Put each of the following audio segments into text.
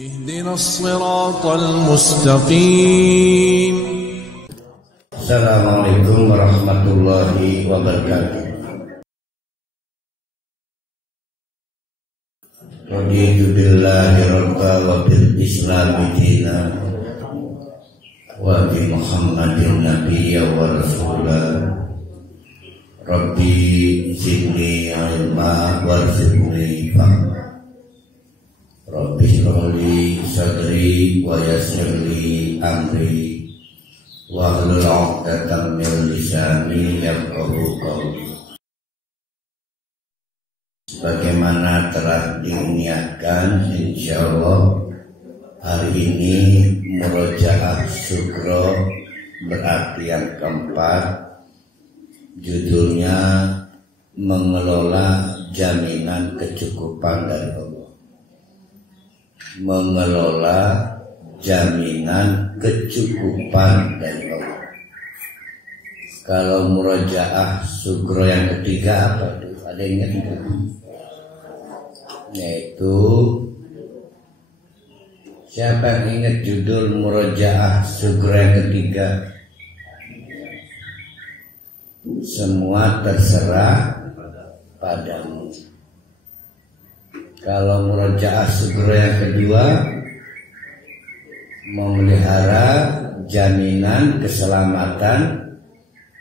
اهدنا الصراط المستقيم. Assalamualaikum warahmatullahi wabarakatuh. Raditu billahi rabba wa bil islami dina wa bi Muhammadin nabiyya wa rasulah. Rabbi zidni ilma warzuqni fahma. Rabbi shrahli sadri wa yassirli amri wahlul 'uqdatam min lisani yafqahu qawli. Sebagaimana telah diniatkan, insyaallah hari ini murojaah sugro berarti yang keempat, judulnya mengelola jaminan kecukupan dari Allah. Mengelola jaminan kecukupan dari Allah. Kalau murojaah sugro yang ketiga apa itu? Ada yang ingat? Yaitu, siapa yang ingat judul murojaah sugro yang ketiga? Semua terserah padamu. Kalau murojaah sugro yang kedua, memelihara jaminan keselamatan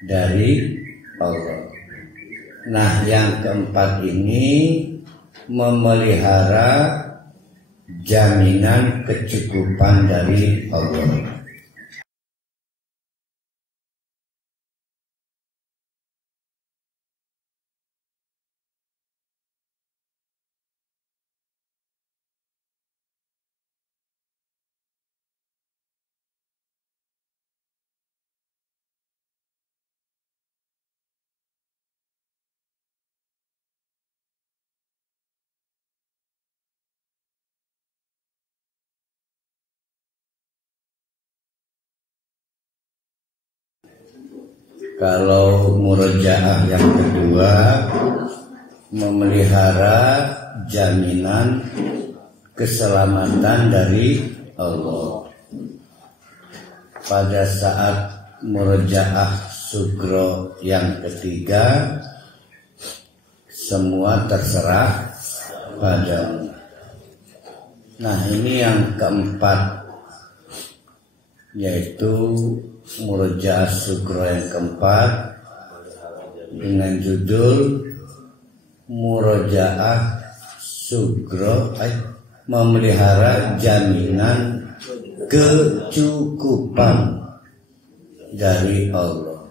dari Allah. Nah, yang keempat ini memelihara jaminan kecukupan dari Allah. Kalau murojaah yang kedua, memelihara jaminan keselamatan dari Allah. Pada saat murojaah sugro yang ketiga, semua terserah padamu. Nah, ini yang keempat, yaitu murojaah sugro yang keempat dengan judul murojaah sugro memelihara jaminan kecukupan dari Allah.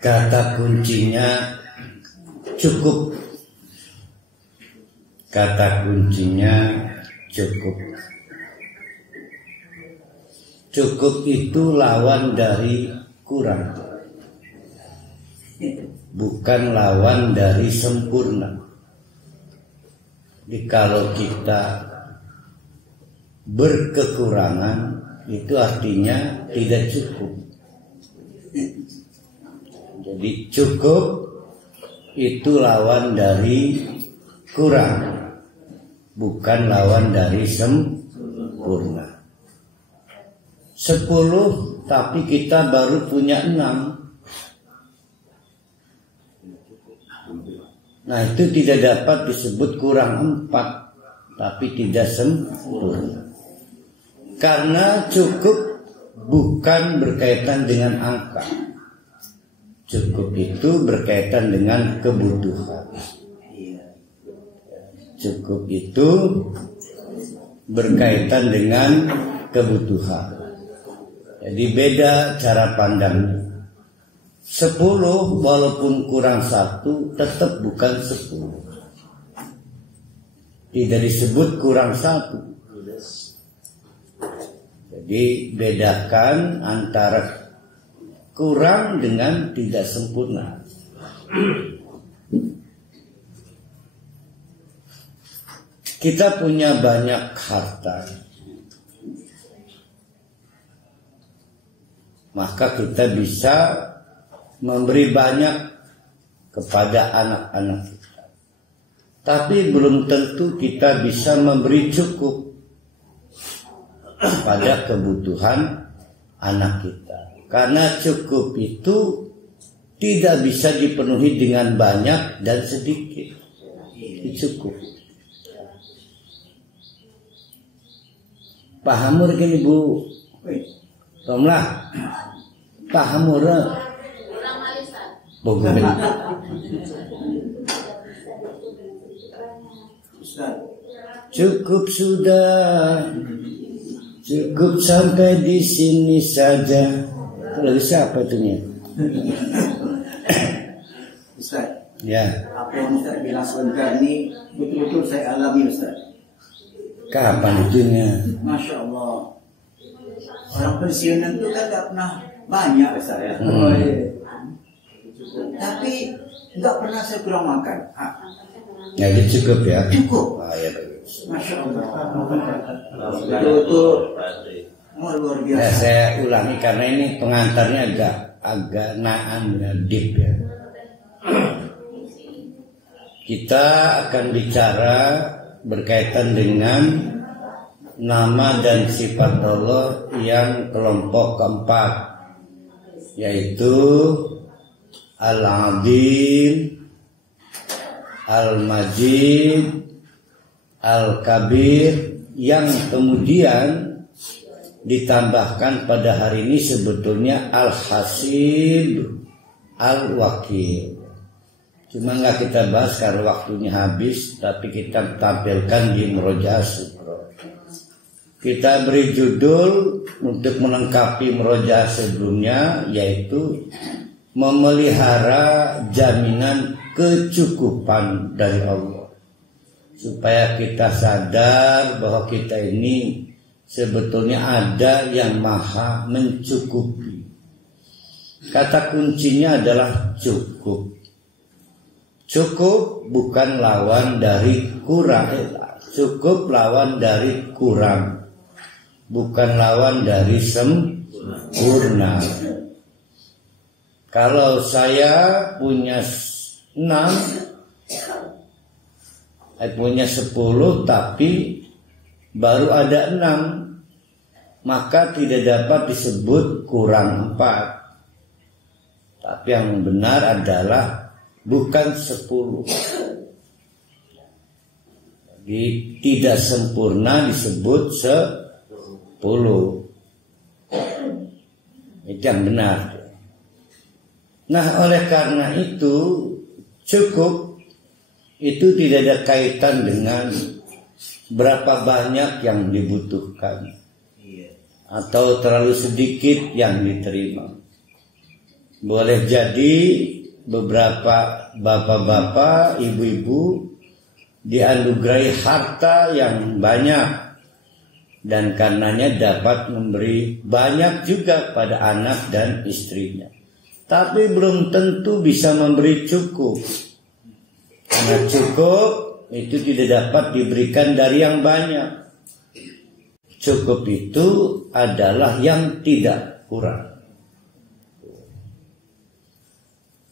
Kata kuncinya cukup. Kata kuncinya cukup. Cukup itu lawan dari kurang, bukan lawan dari sempurna. Jadi kalau kita berkekurangan, itu artinya tidak cukup. Jadi cukup itu lawan dari kurang, bukan lawan dari sempurna. 10 tapi kita baru punya 6. Nah, itu tidak dapat disebut kurang 4, tapi tidak sempurna. Karena cukup bukan berkaitan dengan angka. Cukup itu berkaitan dengan kebutuhan. Cukup itu berkaitan dengan kebutuhan. Jadi beda cara pandangnya. 10 walaupun kurang 1 tetap bukan 10. Tidak disebut kurang 1. Jadi bedakan antara kurang dengan tidak sempurna. Kita punya banyak harta, maka kita bisa memberi banyak kepada anak-anak kita. Tapi belum tentu kita bisa memberi cukup pada kebutuhan anak kita. Karena cukup itu tidak bisa dipenuhi dengan banyak dan sedikit. Cukup. Pahamur gini Bu. Romlah. Pahamur. Bogor. Cukup sudah. Cukup sampai di sini saja. Kalau siapa itunya? Ustaz. Ya. Apa yang Ustaz bilang sebentar ini betul-betul saya alami Ustaz. Kapan itunya? Masya Allah. Orang pensiunan itu kan tak pernah banyak Ustaz ya. Tapi nggak pernah saya kurang makan. Jadi cukup ya. Cukup. Ya bagus. Masya Allah. Betul-betul luar biasa. Ya, saya ulangi karena ini pengantarnya agak deep ya. Kita akan bicara berkaitan dengan nama dan sifat Allah yang kelompok keempat, yaitu Al-Azim, Al-Majid, Al-Kabir, yang kemudian ditambahkan pada hari ini sebetulnya Al-Hasib, Al-Wakil. Cuma nggak kita bahas karena waktunya habis, tapi kita tampilkan di Murojaah Sugro. Kita beri judul untuk melengkapi Murojaah sebelumnya, yaitu memelihara jaminan kecukupan dari Allah, supaya kita sadar bahwa kita ini sebetulnya ada yang maha mencukupi. Kata kuncinya adalah cukup. Cukup bukan lawan dari kurang. Cukup lawan dari kurang, bukan lawan dari sempurna. Kalau saya punya 6, punya 10, tapi baru ada 6, maka tidak dapat disebut kurang 4. Tapi yang benar adalah bukan 10. Jadi tidak sempurna disebut 10. Itu yang benar. Nah, oleh karena itu cukup itu tidak ada kaitan dengan berapa banyak yang dibutuhkan atau terlalu sedikit yang diterima. Boleh jadi beberapa bapak-bapak, ibu-ibu dianugerahi harta yang banyak dan karenanya dapat memberi banyak juga pada anak dan istrinya. Tapi belum tentu bisa memberi cukup. Karena cukup itu tidak dapat diberikan dari yang banyak. Cukup itu adalah yang tidak kurang.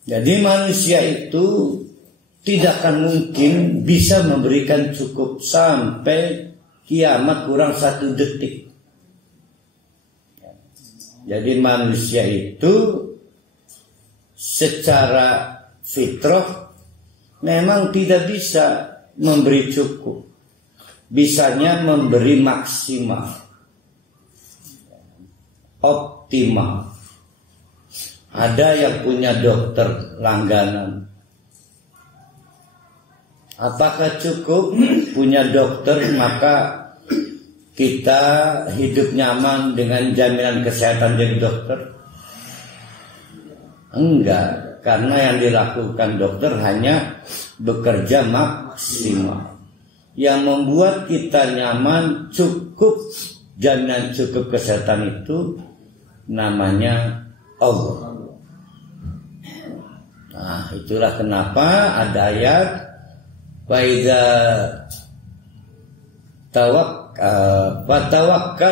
Jadi manusia itu tidak akan mungkin bisa memberikan cukup sampai kiamat kurang 1 detik. Jadi manusia itu secara fitrah memang tidak bisa memberi cukup. Bisanya memberi maksimal, optimal. Ada yang punya dokter langganan. Apakah cukup punya dokter maka kita hidup nyaman dengan jaminan kesehatan dari dokter? Enggak, karena yang dilakukan dokter hanya bekerja maksimal. Yang membuat kita nyaman, cukup, jaminan cukup kesehatan itu namanya Allah. Nah, itulah kenapa ada ayat wa idza tawakkal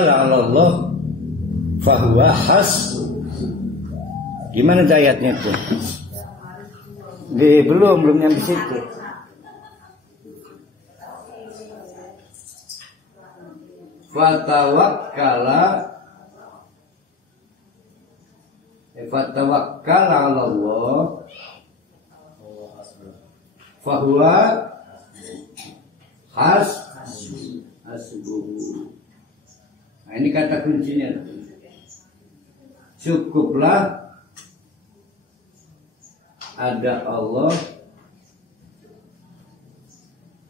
'ala Allah fa huwa hasbuh. Gimana ayatnya itu? Belum yang di situ. fatawakkal 'ala Allah fahuwa hasbuh. Nah, ini kata kuncinya. Cukuplah ada Allah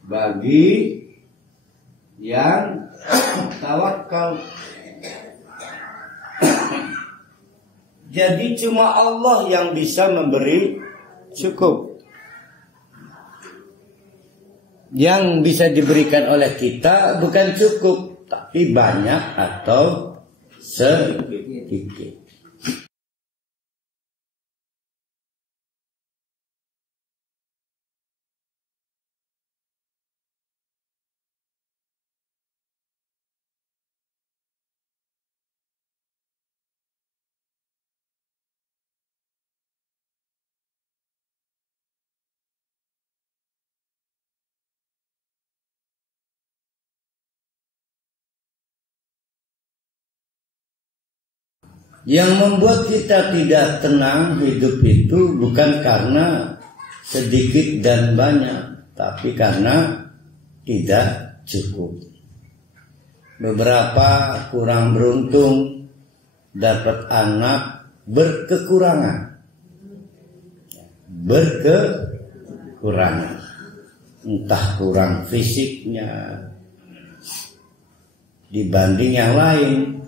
bagi yang tawakal. Jadi cuma Allah yang bisa memberi cukup. Yang bisa diberikan oleh kita bukan cukup, tapi banyak atau sedikit. Yang membuat kita tidak tenang hidup itu bukan karena sedikit dan banyak, tapi karena tidak cukup. Beberapa kurang beruntung dapat anak berkekurangan. Entah kurang fisiknya dibanding yang lain.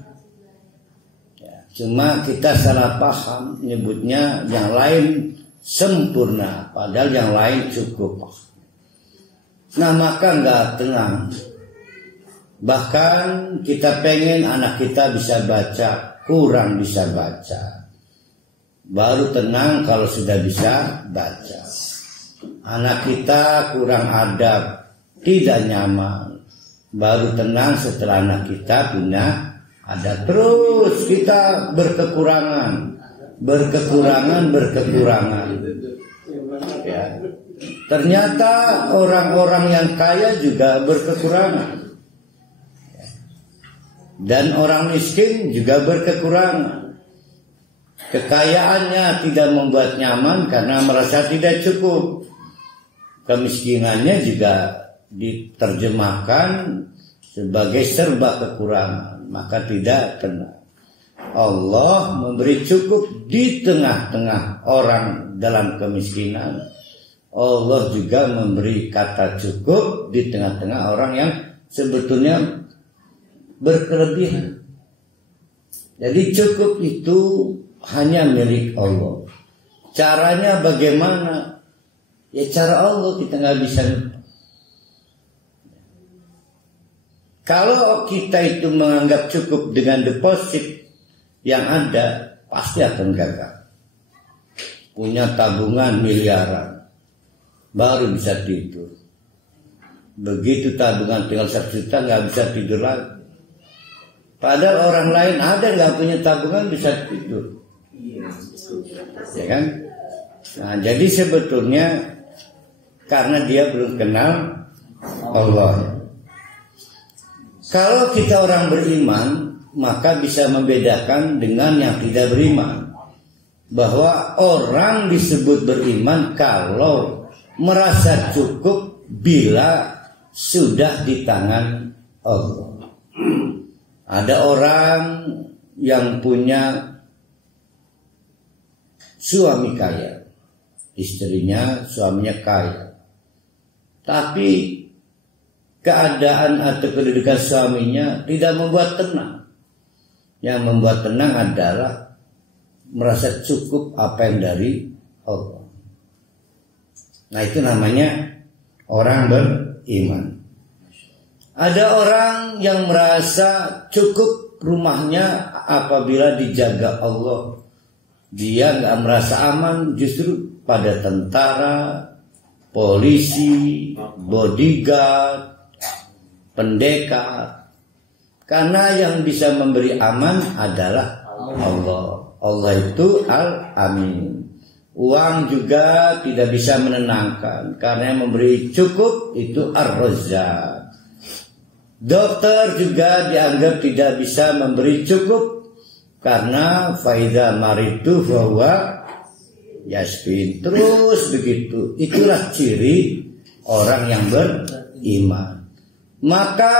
Cuma kita salah paham nyebutnya yang lain sempurna, padahal yang lain cukup. Nah, maka nggak tenang. Bahkan kita pengen anak kita bisa baca, kurang bisa baca. Baru tenang kalau sudah bisa baca. Anak kita kurang adab, tidak nyaman. Baru tenang setelah anak kita punya ada. Terus kita berkekurangan. Ya. Ternyata orang-orang yang kaya juga berkekurangan. Dan orang miskin juga berkekurangan. Kekayaannya tidak membuat nyaman karena merasa tidak cukup. Kemiskinannya juga diterjemahkan sebagai serba kekurangan. Maka tidak tenang. Allah memberi cukup di tengah-tengah orang dalam kemiskinan. Allah juga memberi kata cukup di tengah-tengah orang yang sebetulnya berkelebihan. Jadi cukup itu hanya milik Allah. Caranya bagaimana? Ya cara Allah, kita nggak bisa. Kalau kita itu menganggap cukup dengan deposit yang ada, pasti akan gagal. Punya tabungan miliaran, baru bisa tidur. Begitu tabungan tinggal 1 juta, nggak bisa tidur lagi. Padahal orang lain ada nggak punya tabungan bisa tidur, ya kan? Nah, jadi sebetulnya karena dia belum kenal Allah. Kalau kita orang beriman, maka bisa membedakan dengan yang tidak beriman. Bahwa orang disebut beriman kalau merasa cukup bila sudah di tangan Allah. Ada orang yang punya suami kaya, suaminya kaya, tapi keadaan atau kedudukan suaminya tidak membuat tenang. Yang membuat tenang adalah merasa cukup apa yang dari Allah. Nah, itu namanya orang beriman. Ada orang yang merasa cukup rumahnya apabila dijaga Allah. Dia nggak merasa aman, justru pada tentara, polisi, bodyguard, pendekar. Karena yang bisa memberi aman adalah Allah. Allah itu Al-Amin. Uang juga tidak bisa menenangkan, karena yang memberi cukup itu Ar-Razzaq. Dokter juga dianggap tidak bisa memberi cukup karena faida maritu bahwa yasbin terus begitu. Itulah ciri orang yang beriman. Maka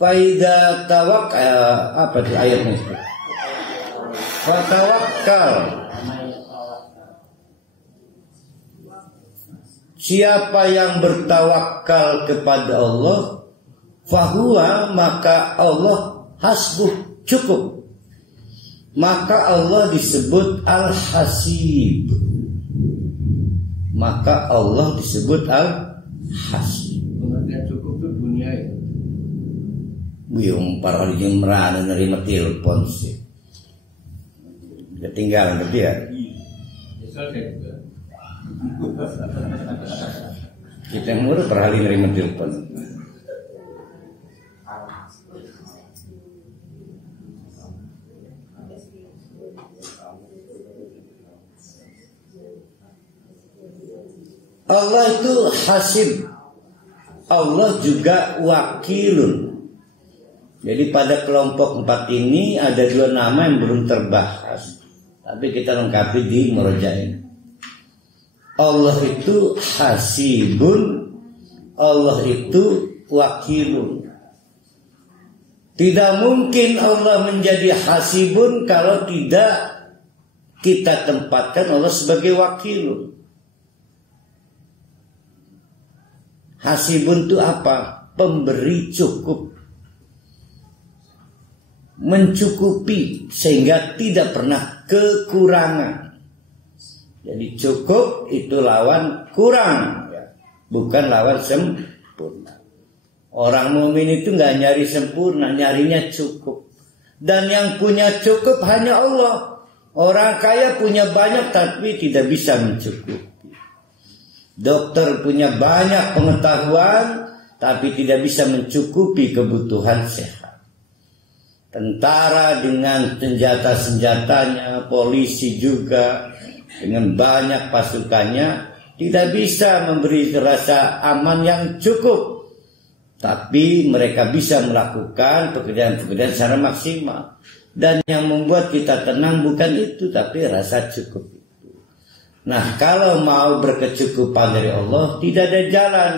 faida apa itu ayatnya itu? Fatawakkal. Siapa yang bertawakal kepada Allah, fahuwa, maka Allah hasbuh, cukup. Maka Allah disebut Al-Hasib. Maka Allah disebut Al-Hasib. Pengertian cukup itu dunia ya. Biung para orang merana nerima telepon sih. Ketinggalan dia. Misal saya juga. Kita yang murah per hari nerima telepon. Allah itu hasib. Allah juga wakilun. Jadi pada kelompok 4 ini ada 2 nama yang belum terbahas. Tapi kita lengkapi di murojaah. Allah itu hasibun, Allah itu wakilun. Tidak mungkin Allah menjadi hasibun kalau tidak kita tempatkan Allah sebagai wakilun. Hasibun itu apa? Pemberi cukup, mencukupi sehingga tidak pernah kekurangan. Jadi cukup itu lawan kurang, bukan lawan sempurna. Orang mukmin itu nggak nyari sempurna, nyarinya cukup. Dan yang punya cukup hanya Allah. Orang kaya punya banyak tapi tidak bisa mencukupi. Dokter punya banyak pengetahuan tapi tidak bisa mencukupi kebutuhan sehat. Tentara dengan senjata-senjatanya, polisi juga dengan banyak pasukannya tidak bisa memberi rasa aman yang cukup. Tapi mereka bisa melakukan pekerjaan-pekerjaan secara maksimal. Dan yang membuat kita tenang bukan itu, tapi rasa cukup itu. Nah, kalau mau berkecukupan dari Allah, tidak ada jalan.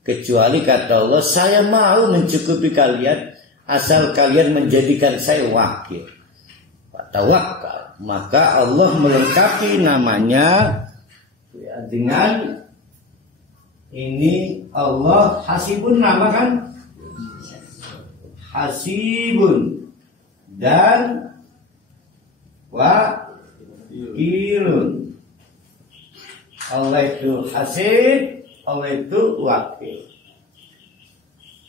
Kecuali kata Allah, saya mau mencukupi kalian, asal kalian menjadikan saya wakil. Tawakkal. Maka Allah melengkapi namanya dengan ini Allah hasibun, nama kan? Hasibun dan wakilun. Allah itu hasib, Allah itu wakil.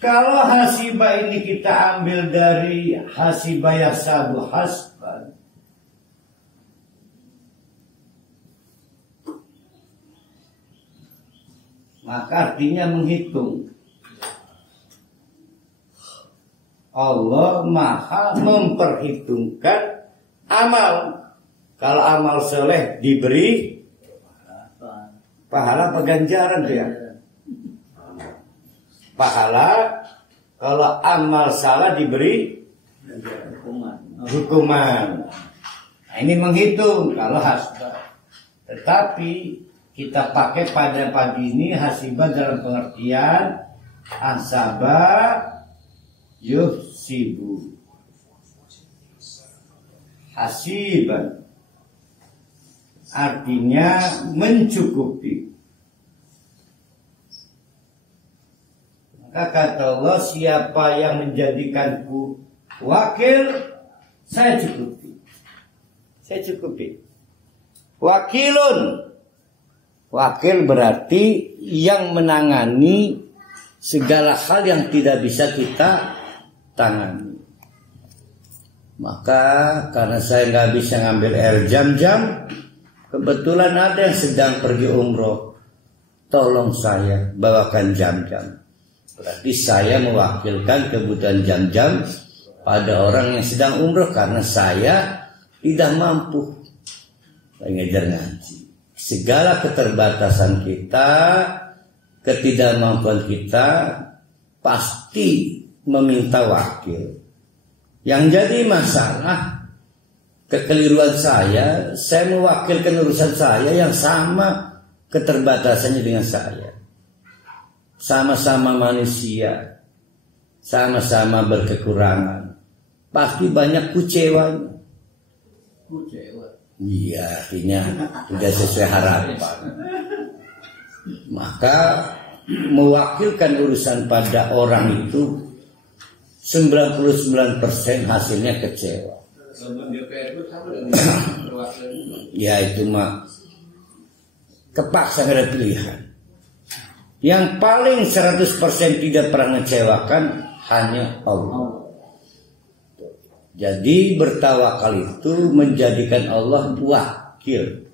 Kalau hasibah ini kita ambil dari hasibah yasabu hasban, maka artinya menghitung. Allah maha memperhitungkan amal. Kalau amal soleh diberi pahala peganjaran dia. Pahala. Kalau amal salah diberi hukuman. Nah, ini menghitung kalau hasbah. Tetapi kita pakai pada pagi ini hasibah dalam pengertian ansaba yuhsibu. Hasiban artinya mencukupi. Maka kata Allah, siapa yang menjadikanku wakil, saya cukupi. Saya cukupi. Wakilun, wakil berarti yang menangani segala hal yang tidak bisa kita tangani. Maka karena saya nggak bisa ngambil air jam-jam, kebetulan ada yang sedang pergi umroh, tolong saya bawakan jam-jam. Berarti saya mewakilkan kebutuhan jam-jam pada orang yang sedang umroh karena saya tidak mampu ngajar ngaji. Segala keterbatasan kita, ketidakmampuan kita, pasti meminta wakil. Yang jadi masalah kekeliruan saya mewakilkan urusan saya yang sama keterbatasannya dengan saya. Sama-sama manusia, sama-sama berkekurangan. Pasti banyak kucewanya. Kucewa. Iya, artinya tidak sesuai harapan. Maka mewakilkan urusan pada orang itu 99% hasilnya kecewa. Ya itu mah kepaksa ada pilihan. Yang paling 100% tidak pernah mengecewakan hanya Allah. Jadi bertawakal itu menjadikan Allah wakil.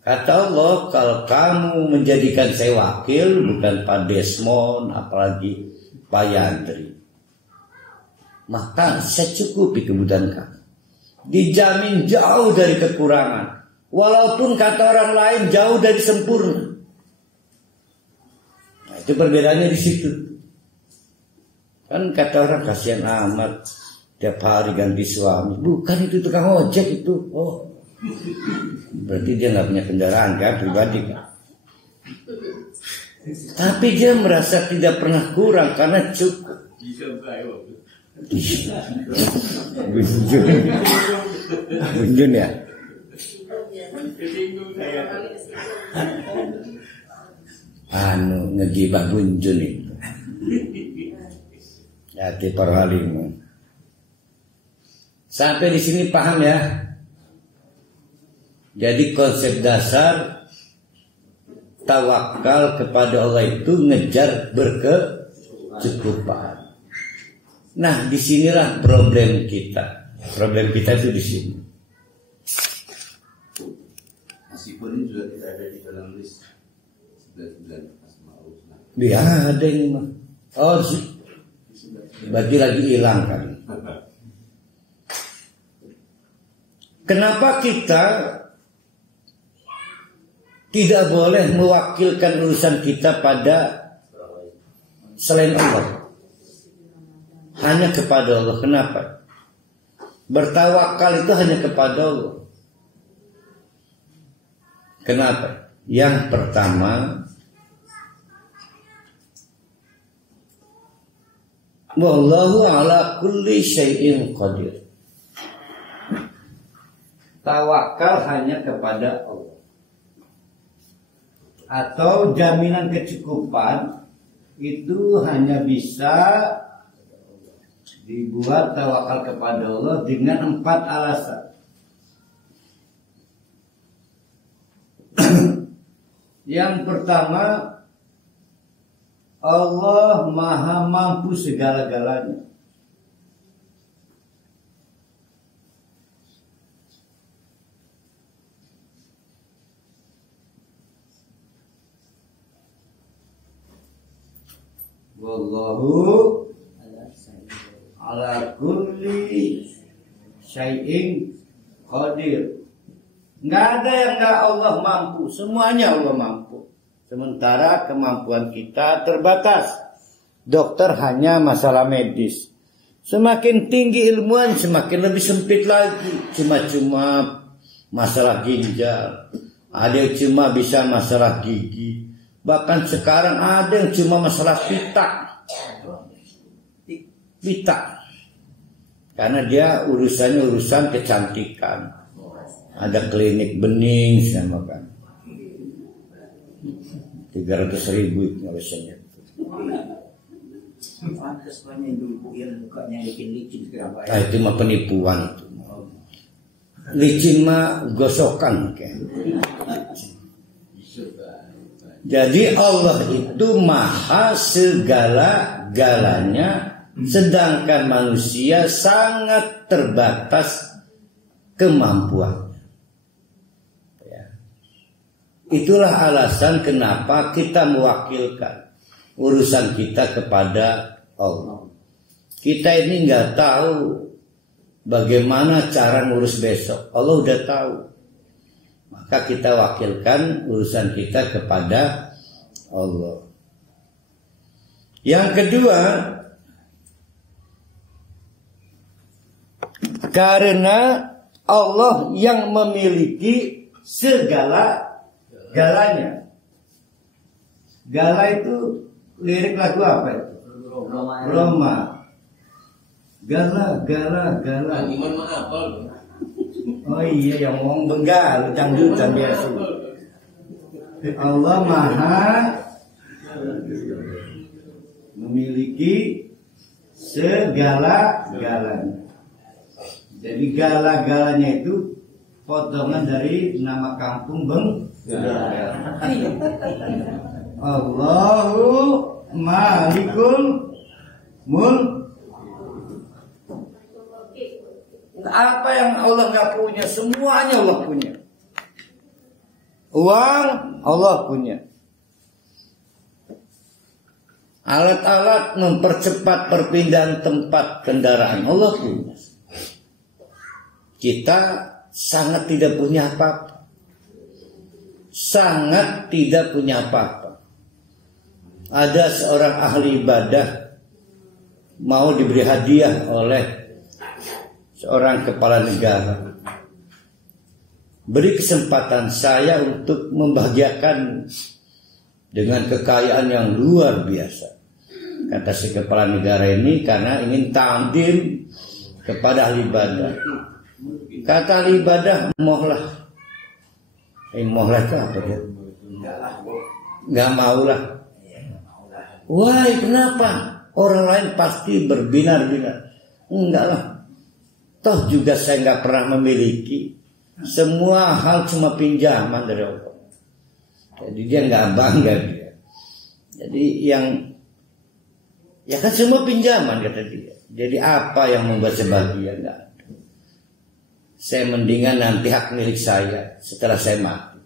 Kata Allah, kalau kamu menjadikan saya wakil, bukan Pak Desmond, apalagi Pak Yandri, maka saya cukupi kebutuhan kamu. Dijamin jauh dari kekurangan. Walaupun kata orang lain jauh dari sempurna. Nah, itu perbedaannya di situ. Kan kata orang kasihan amat, tiap hari ganti suami. Bukan itu tukang ojek itu. Oh, berarti dia nggak punya kendaraan kan, pribadi kan. Tapi dia merasa tidak pernah kurang karena cukup. Bunjun ya. Ngegibah bunjun itu. Hati parhalimu. Sampai di sini paham ya? Jadi konsep dasar tawakal kepada Allah itu ngejar berkecukupan. Nah, disinilah problem kita. Problem kita itu di sini. Meskipun ini juga tidak ada di dalam list 99 Asmaul Husna. Dia ada ini mah. Oh, berarti lagi hilang kan. Kenapa kita tidak boleh mewakilkan urusan kita pada selain Allah? Hanya kepada Allah. Kenapa? Bertawakal itu hanya kepada Allah. Kenapa? Yang pertama, wallahu ala kulli syai'in qadir. Tawakal hanya kepada Allah. Atau jaminan kecukupan itu hanya bisa dibuat tawakal kepada Allah dengan 4 alasan. Yang pertama, Allah maha mampu segala-galanya. Wallahu ala kulli syai'in qadir. Nggak ada yang nggak Allah mampu, semuanya Allah mampu. Sementara kemampuan kita terbatas. Dokter hanya masalah medis. Semakin tinggi ilmuwan semakin lebih sempit lagi. Cuma masalah ginjal. Ada yang cuma bisa masalah gigi. Bahkan sekarang ada yang cuma masalah pitak. Karena dia urusannya urusan kecantikan. Ada klinik bening sama kan. 300.000 itu biasanya. Pantas banyak ibu yang mukanya licin kenapa ya? Nah, itu mah penipuan itu. Licin mah gosokan kan. Jadi Allah itu maha segala-galanya, sedangkan manusia sangat terbatas kemampuannya. Ya. Itulah alasan kenapa kita mewakilkan urusan kita kepada Allah. Kita ini nggak tahu bagaimana cara ngurus besok. Allah udah tahu. Maka kita wakilkan urusan kita kepada Allah. Yang kedua, karena Allah yang memiliki segala-galanya. Gala itu lirik lagu apa itu? Roma. Gala. Gimana mah apal? Oh iya, yang ngomong Bengal, dangdutan biasa. Allah Maha memiliki segala-galanya. Jadi gala-galanya itu potongan dari nama kampung Bengal. Allahu Malikul Mulk. Apa yang Allah nggak punya, semuanya Allah punya. Uang Allah punya. Alat-alat mempercepat perpindahan tempat kendaraan Allah punya. Kita sangat tidak punya apa-apa. Sangat tidak punya apa-apa. Ada seorang ahli ibadah mau diberi hadiah oleh seorang kepala negara. Beri kesempatan saya untuk membahagiakan dengan kekayaan yang luar biasa, kata si kepala negara ini, karena ingin takdim kepada ahli ibadah. Kata ahli ibadah, mohlah. Mohlah itu apa ya? Nggak maulah. Wah, kenapa? Orang lain pasti berbinar-binar. Enggak lah. Toh juga saya nggak pernah memiliki. Semua hal cuma pinjaman dari Allah. Jadi dia nggak bangga dia. Jadi ya kan semua pinjaman kata dia. Jadi apa yang membuat saya bahagia? Nggak ada. Saya mendingan nanti hak milik saya setelah saya mati.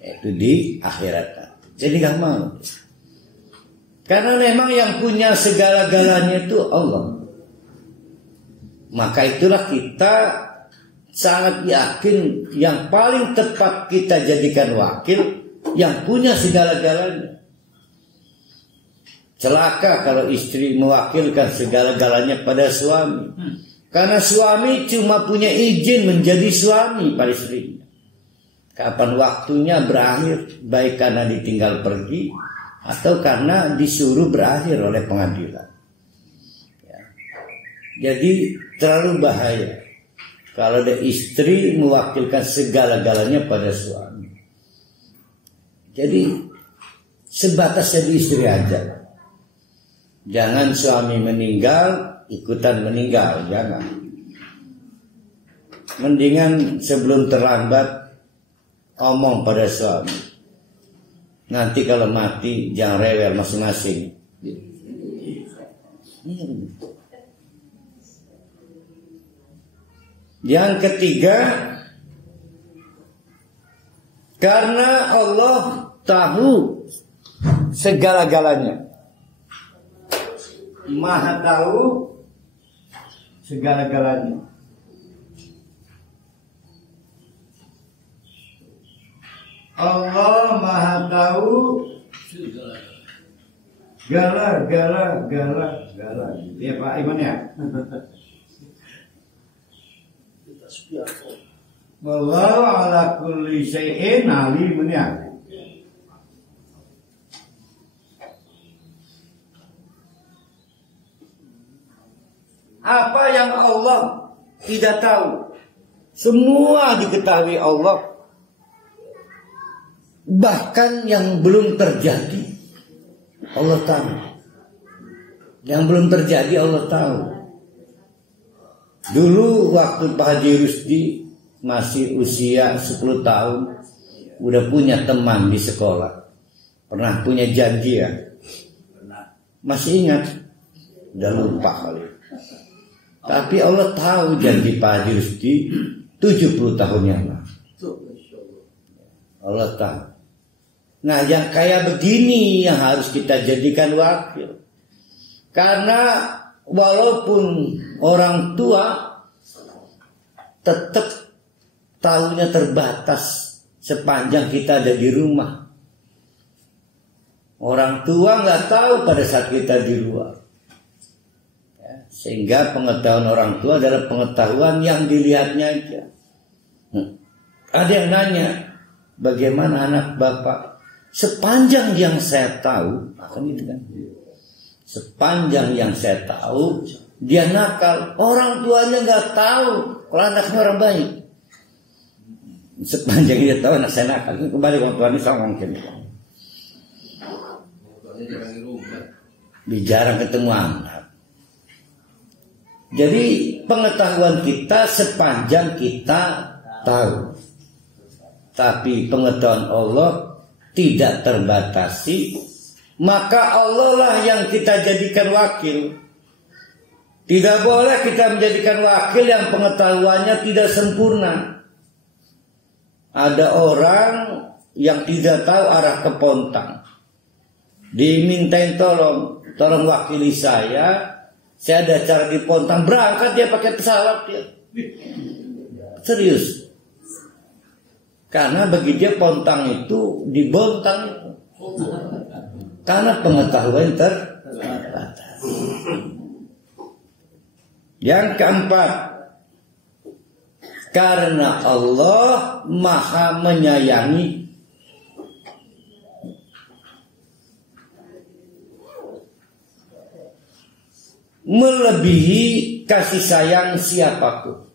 Itu di akhirat. Jadi nggak mau. Karena memang yang punya segala-galanya itu Allah. Maka itulah kita sangat yakin yang paling tepat kita jadikan wakil yang punya segala-galanya. Celaka kalau istri mewakilkan segala-galanya pada suami. Karena suami cuma punya izin menjadi suami pada istrinya. Kapan waktunya berakhir, baik karena ditinggal pergi atau karena disuruh berakhir oleh pengadilan. Ya. Jadi terlalu bahaya kalau ada istri mewakilkan segala-galanya pada suami. Jadi sebatas jadi istri aja. Jangan suami meninggal ikutan meninggal, jangan. Mendingan sebelum terlambat omong pada suami. Nanti kalau mati jangan rewel masing-masing. Yang ketiga, karena Allah tahu segala-galanya. Maha tahu segala-galanya. Allah Maha tahu gala. Ya Pak Iman ya. Wallahu ala kulli syai'in alim ya. Apa yang Allah tidak tahu, semua diketahui Allah. Bahkan yang belum terjadi Allah tahu. Yang belum terjadi Allah tahu. Dulu waktu Pak Haji Rusdi masih usia 10 tahun, udah punya teman di sekolah. Pernah punya janji ya? Masih ingat? Udah lupa kali. Tapi Allah tahu janji Pak Haji Rusdi 70 tahun yang lalu. Allah tahu. Nah, yang kayak begini yang harus kita jadikan wakil. Karena walaupun orang tua tetap tahunya terbatas sepanjang kita ada di rumah. Orang tua nggak tahu pada saat kita di luar. Ya, sehingga pengetahuan orang tua adalah pengetahuan yang dilihatnya aja. Ada yang nanya, bagaimana anak bapak? Sepanjang yang saya tahu, akan gitu kan? Sepanjang yang saya tahu, dia nakal. Orang tuanya nggak tahu kalau anaknya orang baik. Sepanjang dia tahu anak saya nakal, kembali ke orang tuanya sama mungkin. Jarang ketemu anak. Jadi pengetahuan kita sepanjang kita tahu. Tapi pengetahuan Allah tidak terbatasi. Maka Allah lah yang kita jadikan wakil. Tidak boleh kita menjadikan wakil yang pengetahuannya tidak sempurna. Ada orang yang tidak tahu arah ke Pontang, dimintain tolong wakili saya ada acara di Pontang, berangkat dia pakai pesawat dia. Serius. Karena bagi dia Pontang itu di Bontang itu. Karena pengetahuan terbatas. Yang keempat, karena Allah Maha menyayangi. Melebihi kasih sayang siapapun.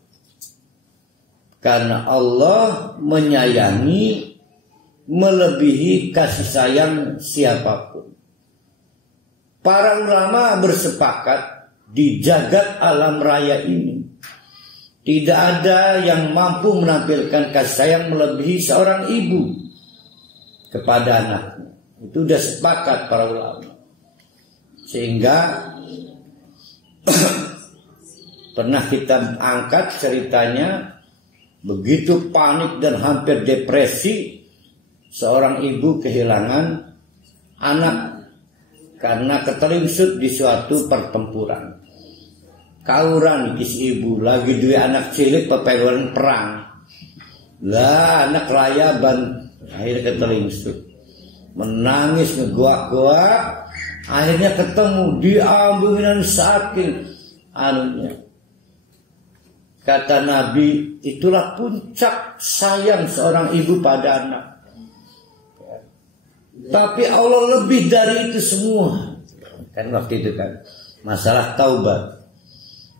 Karena Allah menyayangi melebihi kasih sayang siapapun. Para ulama bersepakat di jagat alam raya ini tidak ada yang mampu menampilkan kasih sayang melebihi seorang ibu kepada anaknya. Itu sudah sepakat para ulama. Sehingga pernah kita angkat ceritanya, begitu panik dan hampir depresi seorang ibu kehilangan anak karena keteringsut di suatu pertempuran. Kauran kis ibu lagi dua anak cilik pepeluan perang. Lah anak layaban akhirnya keteringsut. Menangis ngegoak-goak, akhirnya ketemu diambunan saking anunya. Kata Nabi, itulah puncak sayang seorang ibu pada anak. Tapi Allah lebih dari itu semua. Kan waktu itu kan masalah taubat.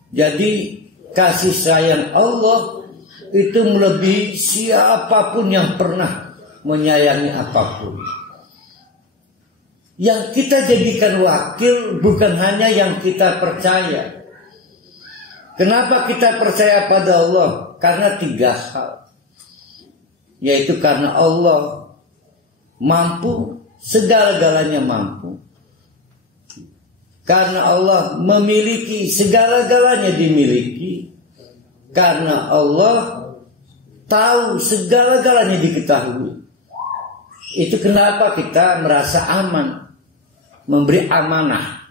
Jadi kasih sayang Allah itu melebihi siapapun yang pernah menyayangi apapun. Yang kita jadikan wakil bukan hanya yang kita percaya. Kenapa kita percaya pada Allah? Karena 3 hal. Yaitu karena Allah mampu, segala-galanya mampu. Karena Allah memiliki, segala-galanya dimiliki. Karena Allah tahu, segala-galanya diketahui. Itu kenapa kita merasa aman, memberi amanah.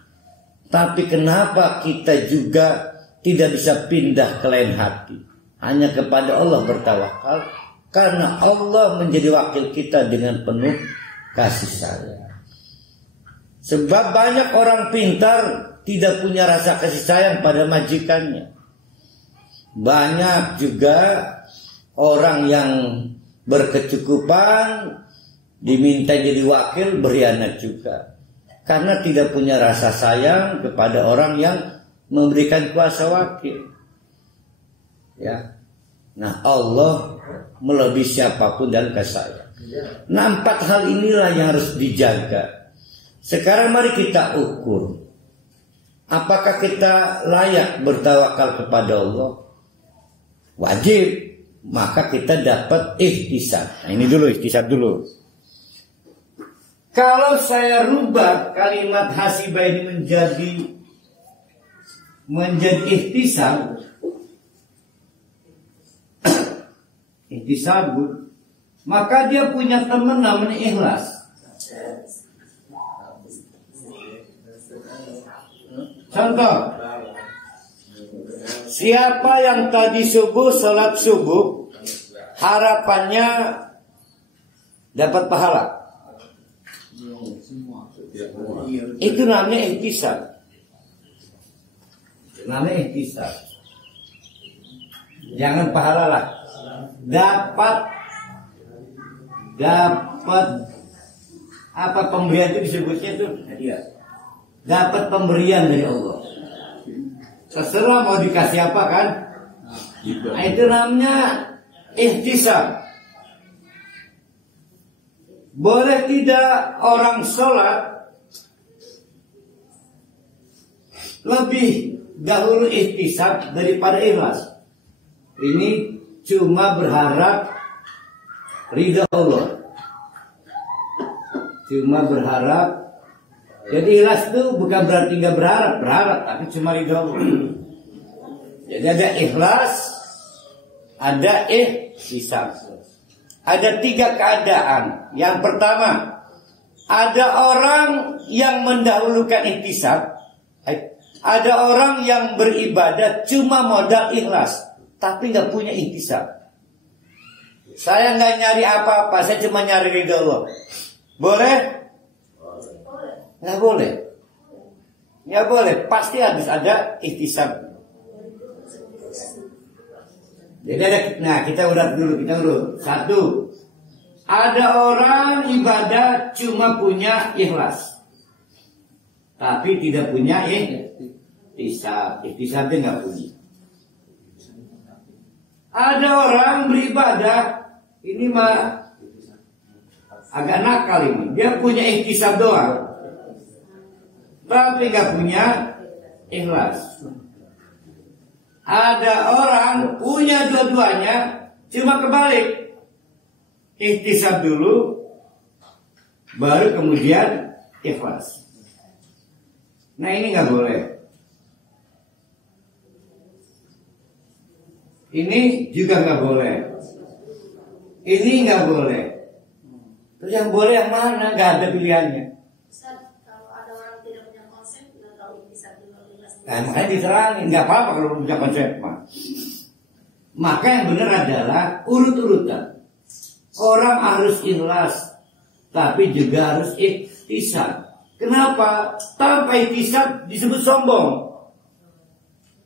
Tapi kenapa kita juga tidak bisa pindah ke lain hati, hanya kepada Allah bertawakal. Karena Allah menjadi wakil kita dengan penuh kasih sayang. Sebab banyak orang pintar tidak punya rasa kasih sayang pada majikannya. Banyak juga orang yang berkecukupan diminta jadi wakil berkhianat juga. Karena tidak punya rasa sayang kepada orang yang memberikan kuasa wakil. Ya. Nah, Allah melebihi siapapun dan kasih sayang. Nah, 4 hal inilah yang harus dijaga. Sekarang mari kita ukur, apakah kita layak bertawakal kepada Allah? Wajib, maka kita dapat ihtisab. Nah, ini dulu ihtisab dulu. Kalau saya rubah kalimat hasibah ini menjadi ihtisab, ihtisabun, maka dia punya teman namanya ikhlas. Contoh, siapa yang tadi subuh sholat subuh, harapannya dapat pahala. Itu namanya ihtisab. Namanya ihtisab. Jangan pahala lah. Dapat apa pemberian itu disebutnya itu hadiah. Dapat pemberian dari Allah. Terserah mau dikasih apa kan? Nah, itu namanya ihtisab. Boleh tidak orang sholat lebih dahulu ihtisab daripada ikhlas? Ini cuma berharap ridha Allah. Cuma berharap. Jadi ikhlas itu bukan berarti nggak berharap, tapi cuma ridha Allah. Jadi ada ikhlas, ada ihtisab. Ada 3 keadaan. Yang pertama, ada orang yang mendahulukan ihtisab. Ada orang yang beribadah cuma modal ikhlas, tapi nggak punya ihtisab. Saya nggak nyari apa-apa, saya cuma nyari ridha Allah. Boleh? Nggak boleh. Nggak boleh. Pasti harus ada ihtisab. Jadi kita udah dulu, Satu, ada orang ibadah cuma punya ikhlas, tapi tidak punya ihtisab. Ihtisab dia nggak punya. Ada orang beribadah, ini mah agak nakal ini. Dia punya ihtisab doang, tapi nggak punya ikhlas. Ada orang punya dua-duanya, cuma kebalik. Ihtisab dulu, baru kemudian ikhlas. Nah ini nggak boleh. Ini juga nggak boleh. Ini nggak boleh. Terus yang boleh yang mana? Nggak ada pilihannya. Nah, makanya diterangin, nggak apa-apa kalau belum punya konsep. Maka yang benar adalah urut-urutan. Orang harus ikhlas, tapi juga harus ihtisab. Kenapa? Tanpa ihtisab disebut sombong.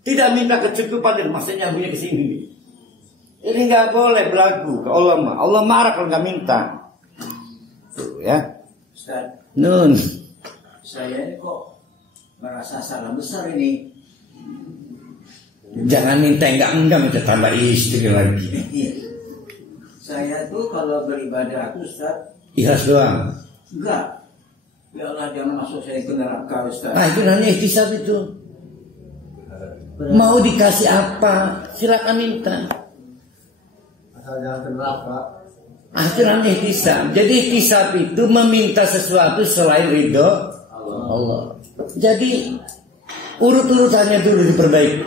Tidak minta kecukupan dan maksudnya punya kesini. Ini nggak boleh berlaku ke Allah. Allah marah kalau nggak minta. Tuh ya. Ustaz, Nun. saya ini kok merasa salah besar ini. Jangan minta enggak minta tambah istri lagi. Iya. Saya tuh kalau beribadah tuh Ustaz, Ikhlas doang. enggak. Ya Allah jangan masuk saya ke neraka Ustaz. Itu namanya ihtisab itu. Mau dikasih apa? Silakan minta. Asal jangan ke neraka. Itu namanya ihtisab. Jadi ihtisab itu meminta sesuatu selain ridho Allah. Jadi urut-urutannya dulu diperbaiki.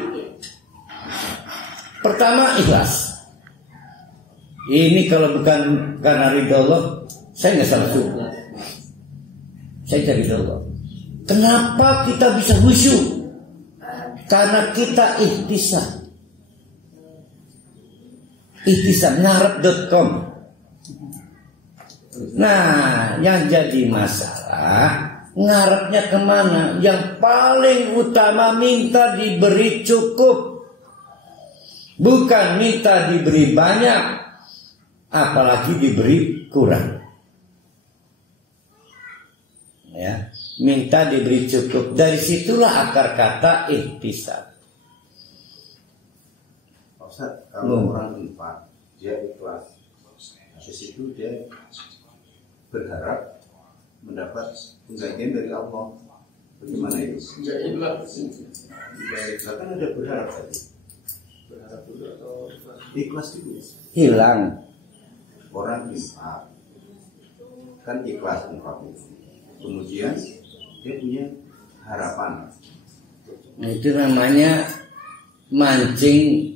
Pertama ikhlas. Ini kalau bukan karena ridho Allah, saya nggak salah suka. Saya tidak ridho Allah. Kenapa kita bisa khusyuk? Karena kita ihtisab. Ihtisab ngarep.com. Nah, yang jadi masalah ngarepnya kemana? Yang paling utama minta diberi cukup, bukan minta diberi banyak, apalagi diberi kurang. Ya, minta diberi cukup. Dari situlah akar kata ihtisab. Ustaz, kalau orang infak, dia ikhlas. Habis itu dia berharap mendapat penggantian dari Allah. Bagaimana itu? Ikhlas kan ada berharap tadi. Berharap dulu atau ikhlas dulu? Hilang. Orang infak kan ikhlas infak itu. Kemudian dia punya harapan. Nah, itu namanya mancing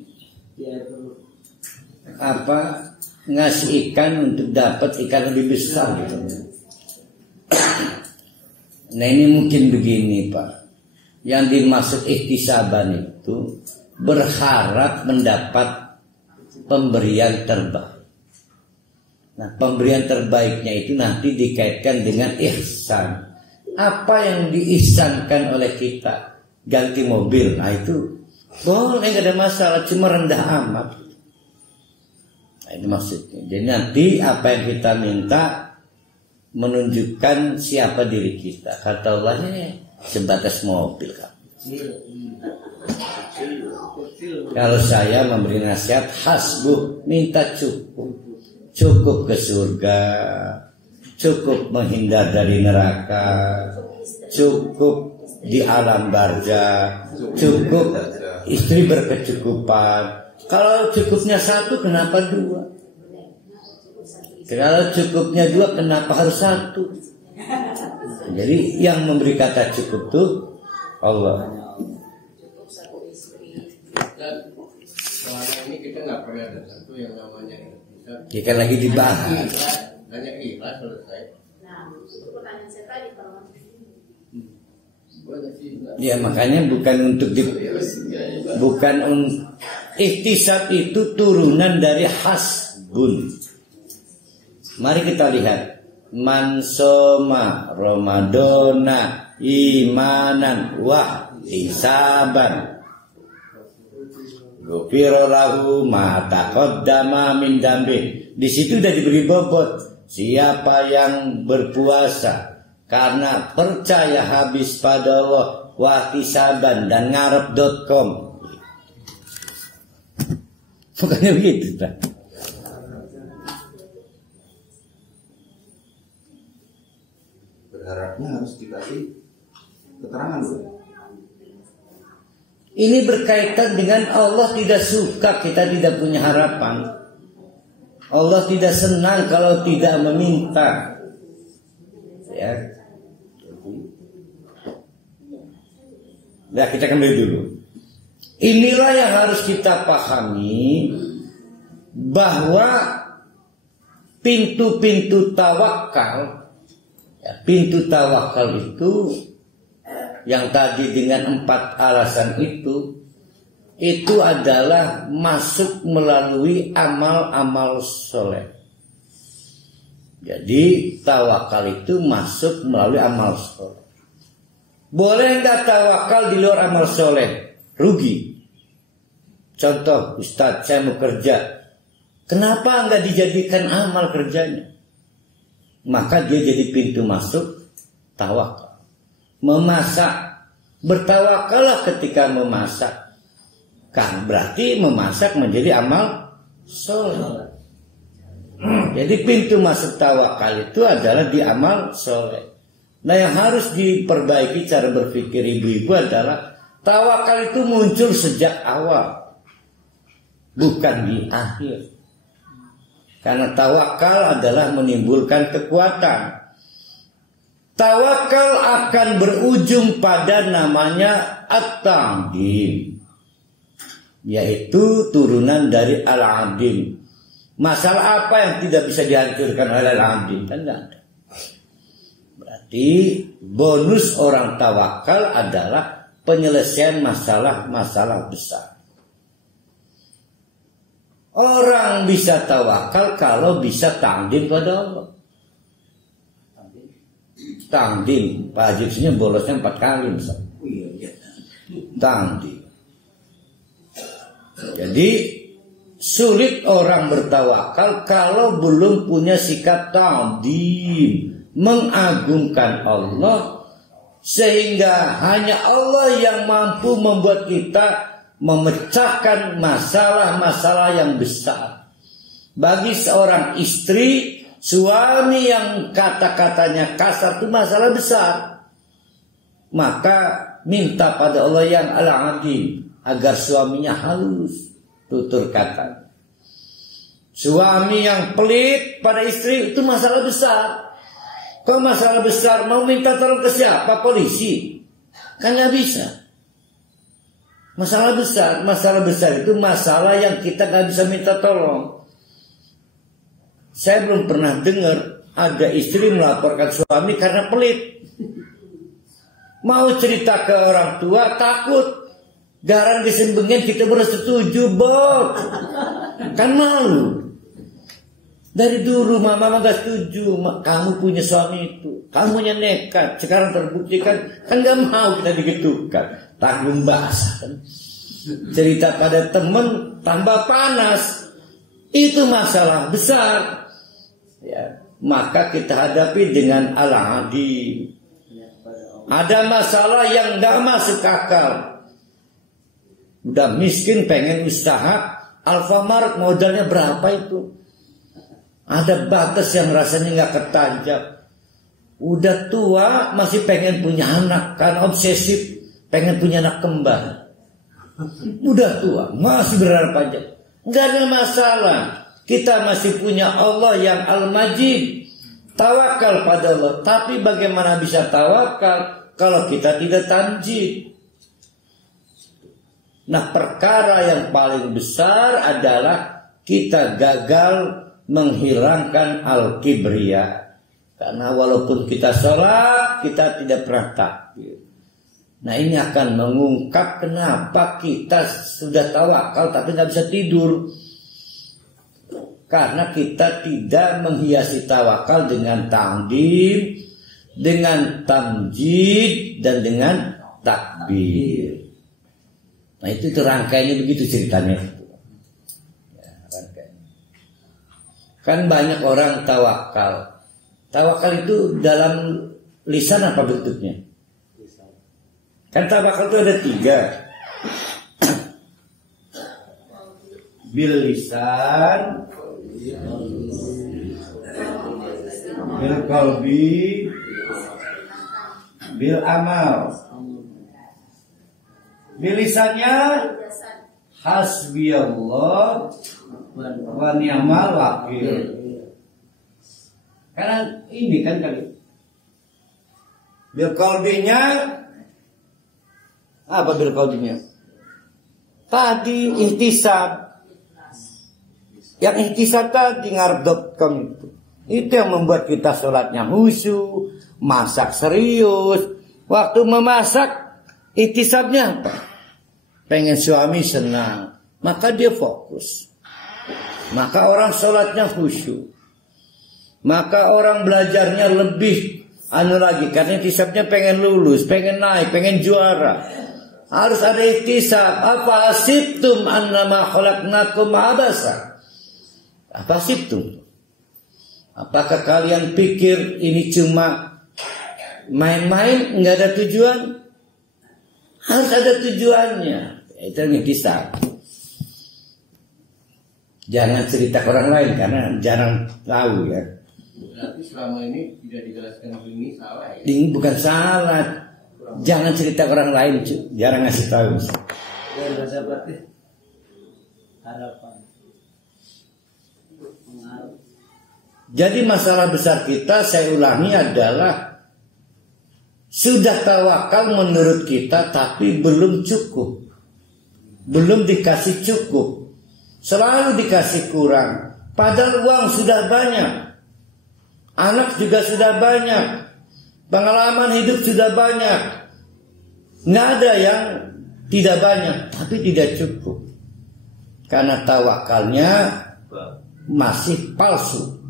ngasih ikan untuk dapat ikan lebih besar gitu. Nah ini mungkin begini Pak. Yang dimaksud ihtisaban itu berharap mendapat pemberian terbaik. Nah pemberian terbaiknya itu nanti dikaitkan dengan ihsan. apa yang diihsankan oleh kita, ganti mobil, nah itu boleh, nggak ada masalah, cuma rendah amat. Nah, itu maksudnya. Jadi nanti apa yang kita minta menunjukkan siapa diri kita. Kata Allah, sebatas mobil kan. Kalau saya memberi nasihat, hasbuh, minta cukup, cukup ke surga, cukup menghindar dari neraka, cukup di alam barzakh, cukup istri berkecukupan. Kalau cukupnya satu, kenapa dua? Kalau cukupnya dua, kenapa harus satu? Jadi yang memberi kata cukup tuh Allah. Dan selama ini kita nggak pernah ada satu yang namanya bisa. Ya kan lagi dibahas. Hanya ikhlas selesai. Nah, itu pertanyaan saya tadi kalau Ya makanya bukan untuk ihtisab itu turunan dari hasbun. Mari kita lihat. Man soma Ramadana imanan wa ihsaban ghufira lahu ma taqaddama min dambi. Di situ sudah diberi bobot. Siapa yang berpuasa karena percaya habis pada Allah wa ihsaban dan ngarep.com. Bukannya begitu, Pak? Berharapnya harus dikasih keterangan dulu. Ini berkaitan dengan Allah tidak suka kita tidak punya harapan. Allah tidak senang kalau tidak meminta. Ya. Nah, kita kembali dulu. Inilah yang harus kita pahami, bahwa pintu-pintu tawakal, ya, pintu tawakal itu yang tadi dengan 4 alasan itu adalah masuk melalui amal-amal soleh. Jadi tawakal itu masuk melalui amal soleh. Boleh nggak tawakal di luar amal soleh? Rugi. Contoh, Ustadz, saya mau kerja. Kenapa nggak dijadikan amal kerjanya? Maka dia jadi pintu masuk tawakal. Memasak, bertawakallah ketika memasak. Kan berarti memasak menjadi amal soleh. Jadi pintu masuk tawakal itu adalah di amal soleh. Nah, yang harus diperbaiki cara berpikir ibu-ibu adalah tawakal itu muncul sejak awal, bukan di akhir. Karena tawakal adalah menimbulkan kekuatan. Tawakal akan berujung pada namanya at-ta'dim, yaitu turunan dari al-adim. Masalah apa yang tidak bisa dihancurkan oleh al-adim? Kan tidak ada. Berarti bonus orang tawakal adalah penyelesaian masalah-masalah besar. Orang bisa tawakal kalau bisa ta'dim pada Allah. Ta'dim, Pak Haji Husnya bolosnya 4 kali misalnya. Ta'dim. Jadi sulit orang bertawakal kalau belum punya sikap ta'dim, mengagungkan Allah, sehingga hanya Allah yang mampu membuat kita memecahkan masalah-masalah yang besar. Bagi seorang istri, suami yang kata-katanya kasar itu masalah besar. Maka minta pada Allah yang al-adim agar suaminya halus tutur kata. Suami yang pelit pada istri itu masalah besar. Kalau masalah besar mau minta tolong ke siapa? Polisi? Kan nggak bisa. Masalah besar itu masalah yang kita nggak bisa minta tolong. Saya belum pernah dengar ada istri melaporkan suami karena pelit. Mau cerita ke orang tua takut. Garang disembengin kita bersetuju, Bob. Kan malu. Dari dulu mama gak setuju, kamu punya suami itu, kamu punya nekat, sekarang terbuktikan, kan gak mau kita digitukan. Tanggung bahasa kan. Cerita pada temen tambah panas, itu masalah besar. Ya, maka kita hadapi dengan al-adil. Ada masalah yang gak masuk akal. Udah miskin pengen usaha, Alfamart modalnya berapa itu? Ada batas yang rasanya gak ketajam. Udah tua masih pengen punya anak, kan obsesif pengen punya anak kembar. Udah tua masih berharap aja. Gak ada masalah. Kita masih punya Allah yang Al-Majid. Tawakal pada Allah. Tapi bagaimana bisa tawakal kalau kita tidak tamjid? Nah, perkara yang paling besar adalah kita gagal menghilangkan al-kibriya. Karena walaupun kita sholat, kita tidak pernah takbir. Nah, ini akan mengungkap kenapa kita sudah tawakal tapi nggak bisa tidur. Karena kita tidak menghiasi tawakal dengan ta'dim, dengan tamjid, dan dengan takbir. Nah, itu rangkaiannya begitu ceritanya. Ya, rangkaiannya. Kan banyak orang tawakal. Tawakal itu dalam lisan apa bentuknya? Kan tawakal itu ada 3. Bil lisan, bil qalbi, bil amal. Bil lisannya hasbiyallah wa ni'mal wakil. Karena ini kan kali. Bil qalbinya apa bil qalbinya? Tadi ihtisab. Yang ihtisab tadi ngarep.com itu. Itu yang membuat kita sholatnya khusyuk, masak serius. Waktu memasak ihtisabnya apa? Pengen suami senang, maka dia fokus. Maka orang sholatnya khusyuk. Maka orang belajarnya lebih lagi, karena ihtisabnya pengen lulus, pengen naik, pengen juara. Harus ada ihtisab. Apa asibtum annama khalaqnakum abasa? Apa asibtum? Apakah kalian pikir ini cuma main-main, nggak ada tujuan? Harus ada tujuannya. Itu ihtisab. Jangan cerita ke orang lain karena jarang tahu ya. Berarti selama ini tidak dijelaskan begini salah ya? Ini bukan salah. Jangan cerita ke orang lain, jarang ngasih tahu. Ya, berarti harapan. Jadi masalah besar kita, saya ulangi, adalah sudah tawakal menurut kita tapi belum cukup. Belum dikasih cukup. Selalu dikasih kurang. Padahal uang sudah banyak. Anak juga sudah banyak. Pengalaman hidup sudah banyak. Nggak ada yang tidak banyak, tapi tidak cukup. Karena tawakalnya masih palsu.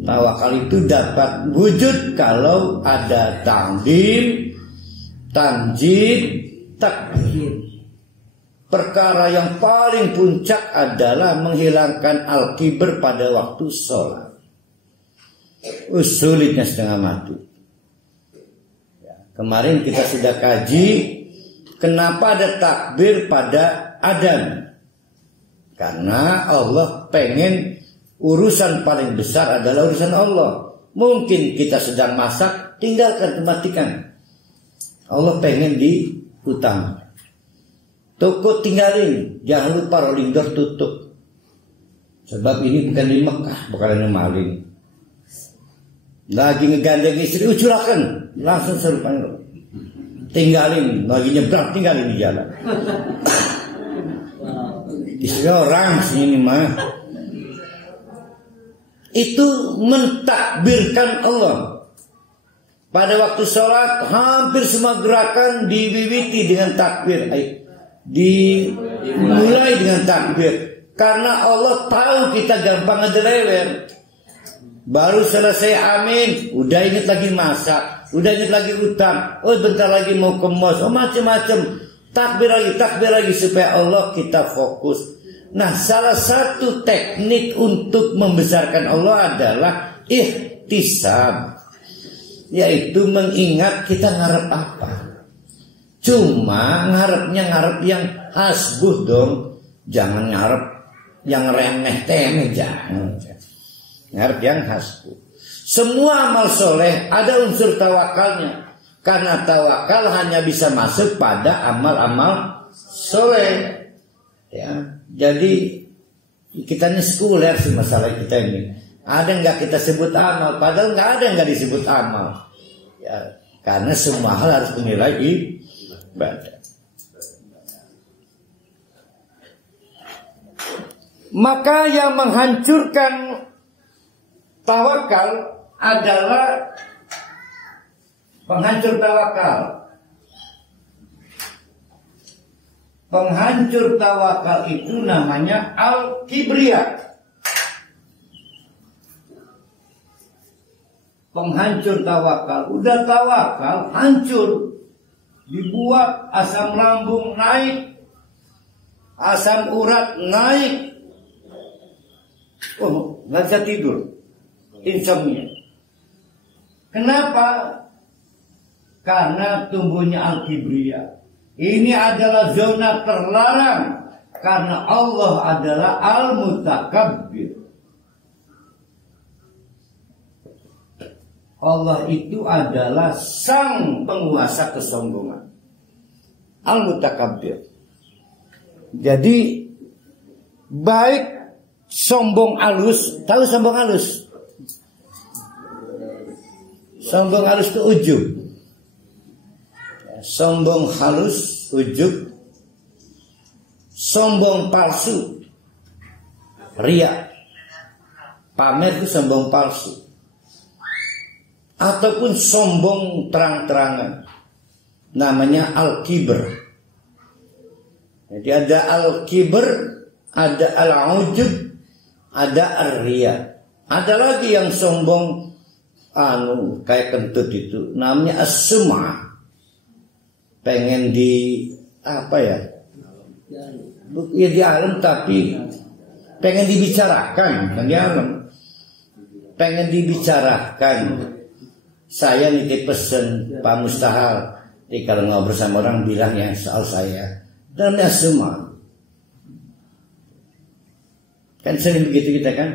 Tawakal itu dapat wujud kalau ada ta'dim, tamjid, takbir. Perkara yang paling puncak adalah menghilangkan al-kibr pada waktu sholat. Sulitnya setengah mati. Ya, kemarin kita sudah kaji kenapa ada takbir pada adzan. Karena Allah pengen urusan paling besar adalah urusan Allah. Mungkin kita sedang masak, tinggalkan, matikan. Allah pengen diutamakan. Toko tinggalin, jangan lupa rolling door tutup. Sebab ini bukan di Mekah, bukan di maling. Lagi ngegandeng istri, ucurakan, langsung serupan. Tinggalin, lagi nyebrang, tinggalin di jalan. Istri orang sini mah. Itu mentakbirkan Allah. Pada waktu sholat, hampir semua gerakan diwiwiti dengan takbir. Dimulai dengan takbir. Karena Allah tahu kita gampang ngedelewer. Baru selesai amin, udah inget lagi masak, udah inget lagi utang, oh bentar lagi mau ke mos, oh macem-macem. Takbir lagi supaya Allah kita fokus. Nah, salah satu teknik untuk membesarkan Allah adalah ihtisab, yaitu mengingat kita ngarep apa. Cuma ngarep yang hasbuh dong, jangan ngarep yang remeh-temeh, jangan. Ngarep yang hasbuh. Semua amal soleh ada unsur tawakalnya. Karena tawakal hanya bisa masuk pada amal-amal soleh. Ya, jadi kita ini sekuler sih masalah kita ini. Ada nggak kita sebut amal? Padahal nggak ada yang nggak disebut amal. Ya, karena semua hal harus bernilai ibadah. Maka yang menghancurkan tawakal adalah penghancur tawakal. Penghancur tawakal itu namanya al-kibriya. Penghancur tawakal, udah tawakal hancur, dibuat asam lambung naik, asam urat naik, oh nggak bisa tidur, insomnia. Kenapa? Karena tumbuhnya al-kibriya. Ini adalah zona terlarang, karena Allah adalah al-mutakabbir. Allah itu adalah sang penguasa kesombongan, al-mutakabbir. Jadi baik sombong halus, tahu sombong halus? Sombong halus itu ujub. Sombong halus, ujub. Sombong palsu, riya. Pamer itu sombong palsu. Ataupun sombong terang-terangan, namanya al-kibr. Jadi ada al-kibr, ada al-ujub, ada ar-riya. Ada lagi yang sombong kayak kentut itu, namanya as-sum'ah. Pengen di apa ya? Ya di alam, tapi pengen dibicarakan, kan di alam. Pengen dibicarakan. Saya nitip pesen Pak Mustahal, kalau ngobrol sama orang bilang ya soal saya. Dan semua kan sering begitu kita kan,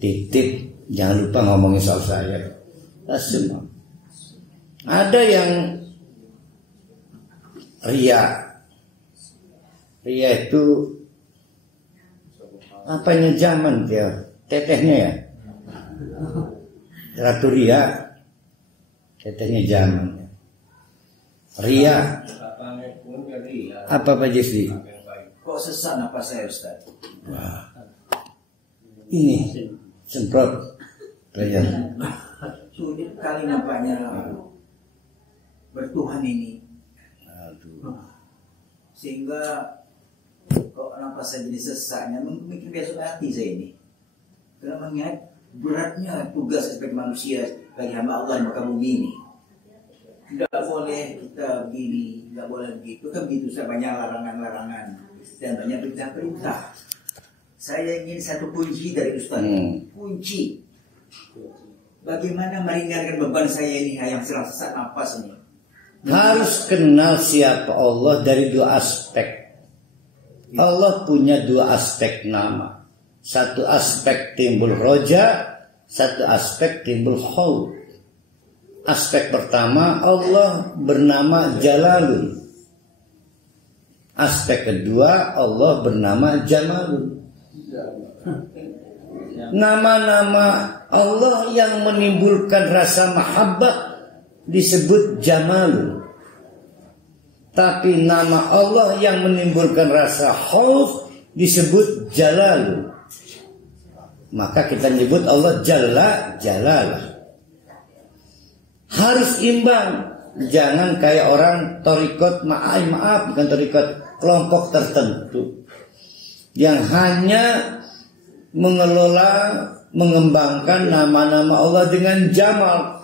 titip jangan lupa ngomongin soal saya. Semua ada yang riya. Riya itu apanya zaman dia, tetehnya ya, Ratu Ria, tetehnya zaman. Ria apa Pak Jesi? Kok sesat apa saya Ustaz? Wah, ini semprot Ria. Sulit kali nampaknya bertuhan ini. Sehingga kok kenapa saya jadi sesatnya, mungkin besok hati saya ini. Karena mengingat beratnya tugas sebagai manusia bagi hamba Allah di muka bumi ini. Tidak boleh kita begini, tidak boleh begitu. Kan begitu, saya banyak larangan-larangan dan banyak perintah-perintah. Saya ingin satu kunci dari Ustaz. Kunci bagaimana meringankan beban saya ini yang sedang sesak nafas ini. Harus kenal siapa Allah dari dua aspek. Allah punya dua aspek nama. Satu aspek timbul roja, satu aspek timbul khauf. Aspek pertama, Allah bernama Jalalun. Aspek kedua, Allah bernama Jamalun. Nama-nama Allah yang menimbulkan rasa mahabbah disebut Jamalun. Tapi nama Allah yang menimbulkan rasa khauf disebut Jalalun. Maka kita nyebut Allah Jalla Jalalah. Harus imbang. Jangan kayak orang torikot, maaf bukan torikot, kelompok tertentu. yang hanya mengelola, mengembangkan nama-nama Allah dengan jamal.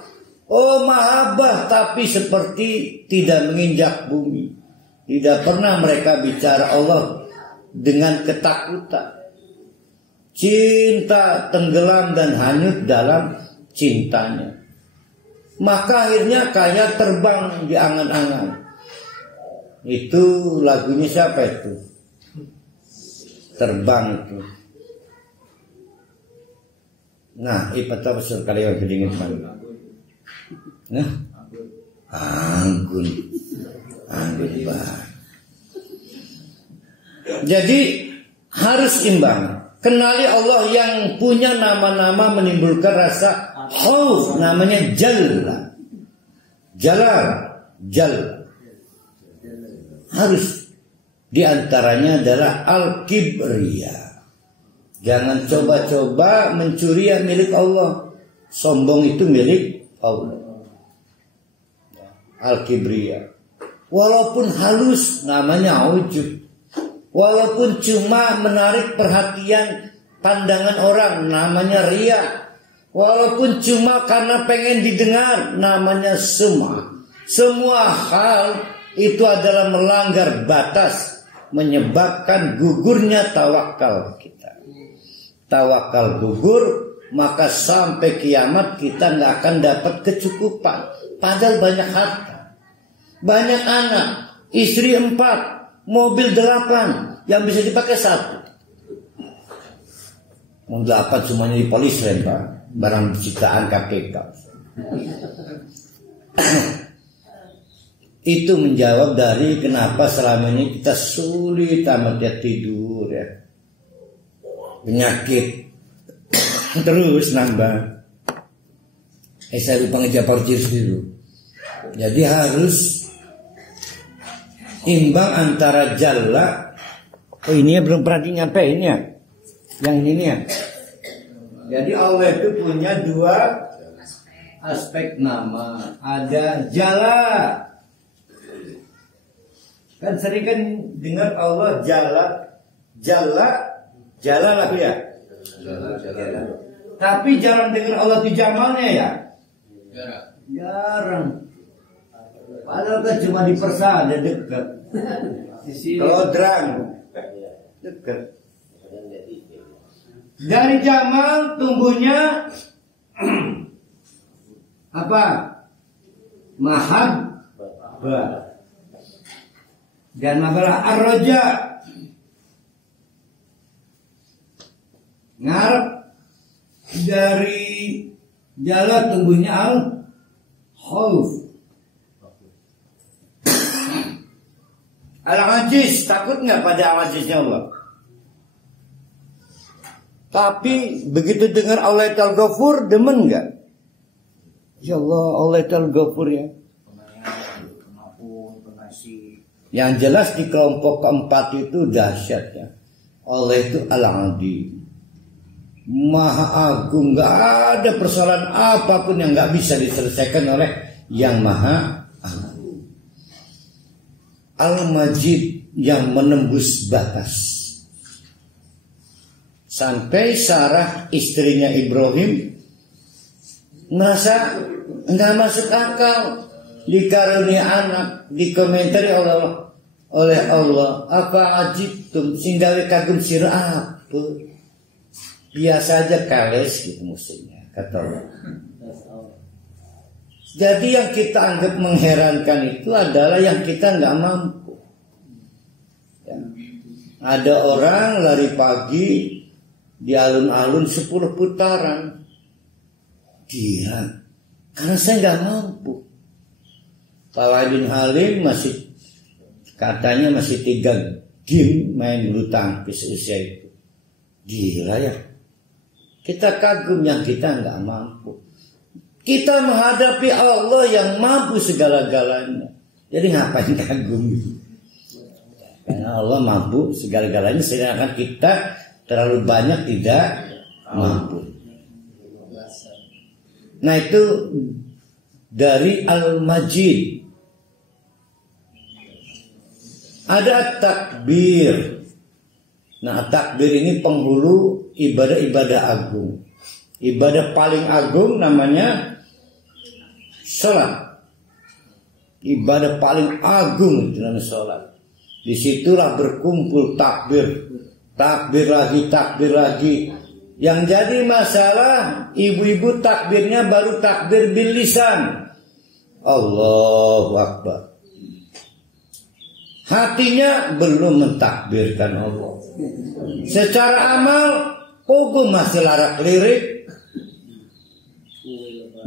Oh mahabbah, tapi seperti tidak menginjak bumi. Tidak pernah mereka bicara Allah dengan ketakutan. Cinta tenggelam dan hanyut dalam cintanya. Maka akhirnya kayak terbang di angan-angan. Itu lagunya siapa itu? Terbang itu. Nah, ipata besar kali yang kedingin mana? Nah, anggun bah. Jadi harus imbang. Kenali Allah yang punya nama-nama menimbulkan rasa khauf, namanya Jalla. Jalla. Harus diantaranya adalah Al-Kibriya. Jangan coba-coba mencuri yang milik Allah. Sombong itu milik Allah. Al-Kibriya. Walaupun halus namanya ujub. Walaupun cuma menarik perhatian pandangan orang namanya riya. Walaupun cuma karena pengen didengar namanya sum'ah. Semua hal itu adalah melanggar batas, menyebabkan gugurnya tawakal kita. Tawakal gugur, maka sampai kiamat kita nggak akan dapat kecukupan. Padahal banyak harta, banyak anak, istri 4, mobil 8, yang bisa dipakai 1. 8 semuanya di polis Pak. Barang ciptaan KPK. Itu menjawab dari kenapa selama ini kita sulit amat ya tidur ya. Penyakit terus nambah. Saya lupa ngejapar dulu. Jadi harus imbang antara Jalla. Oh ini ya belum pernah nyampe ini ya. Yang ini ya. Jadi Allah itu punya 2 aspek nama. Ada Jalla. Kan sering kan dengar Allah Jalla lah ya. Jalla. Tapi jarang dengar Allah di jamalnya ya. Jarang. Padahal kan cuma di Persada dekat. Di sini Lodrang dekat. Dari jamal tumbuhnya apa? Mahabbah. Dan mabalah ar-raja. Ngarep dari jalan tumbuhnya al-khauf. Al-ajiz, takut nggak pada al-ajiznya Allah? Tapi begitu dengar Allah itu Al-Ghafur, demen nggak? Ya Allah, Allah itu Al-Ghafur ya. Yang jelas di kelompok keempat itu dahsyat ya. Allah itu Al-Adi, Maha Agung, nggak ada persoalan apapun yang nggak bisa diselesaikan oleh yang Maha Agung. Al-Majid, yang menembus batas. Sampai Sarah istrinya Ibrahim merasa nggak masuk akal, dikarunia anak, dikomentari oleh Allah, apa ajibtum singgawi kagum sira apa? Biasa aja kales gitu musuhnya kata Allah. Jadi yang kita anggap mengherankan itu adalah yang kita nggak mampu. Ya. Ada orang lari pagi di alun-alun 10 putaran. Gila. Karena saya nggak mampu. Pak Wahidin Halim masih katanya masih 3 game main bulu tangkis usia itu. Gila ya. Kita kagum yang kita nggak mampu. Kita menghadapi Allah yang mampu segala-galanya. Jadi ngapain kagum? Karena Allah mampu segala-galanya, sedangkan kita terlalu banyak tidak mampu. Nah itu dari Al-Majid. Ada takbir. Nah, takbir ini penghulu ibadah-ibadah agung. Ibadah paling agung namanya sholat. Ibadah paling agung itu namanya sholat. Disitulah berkumpul takbir. Takbir lagi. Yang jadi masalah, ibu-ibu takbirnya baru takbir bil lisan. Allahu Akbar. Hatinya belum mentakbirkan Allah. Secara amal, masih larak lirik.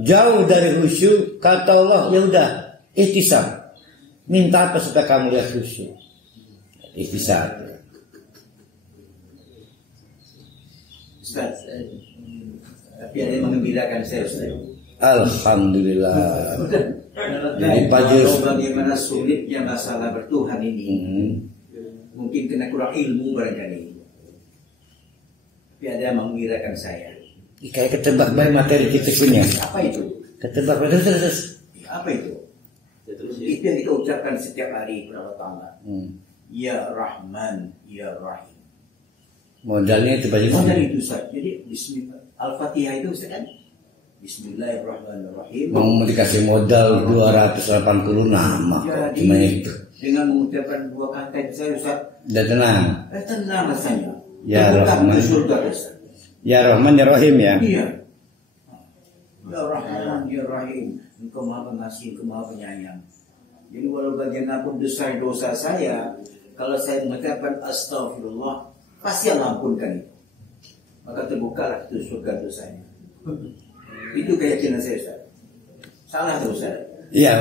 Jauh dari khusyuk. Kata Allah, ya udah, ihtisab. Minta apa supaya kamu lihat khusyuk? Ihtisab. Ustaz, tapi ada yang mengembirakan saya, Ustaz. Alhamdulillah. Jadi bagaimana sulitnya masalah bertuhan ini. Mungkin kena kurang ilmu barangkali. Tapi ada yang mengembirakan saya. Kayak ketebak baik materi kita punya. Apa itu? Ketebak terus. Apa itu? Itu yang kita ucapkan setiap hari kepada Allah Ta'ala. Ya Rahman, Ya Rahim. Modalnya itu bagaimana? Modal itu Ustaz. Jadi Al-Fatihah itu Ustaz kan? Bismillahirrahmanirrahim. Mau dikasih modal 280 nama. Jadi cuma itu. dengan mengucapkan 2 kata itu saya Ustaz. Dan tenang. Tenang rasanya. Ya Rahman. Surga Ustaz. Ya Rahman ya Rahim ya. Iya. Ya Rahman ya Rahim. Engkau Maha Pengasih, Engkau Maha Penyayang. Jadi walau bagaimanapun besar dosa saya, kalau saya mengucapkan astagfirullah, pasti Allah ampunkan itu. Maka terbukalah itu surga dosanya. Itu keyakinan saya Ustaz. Salah terus Ustaz. Iya.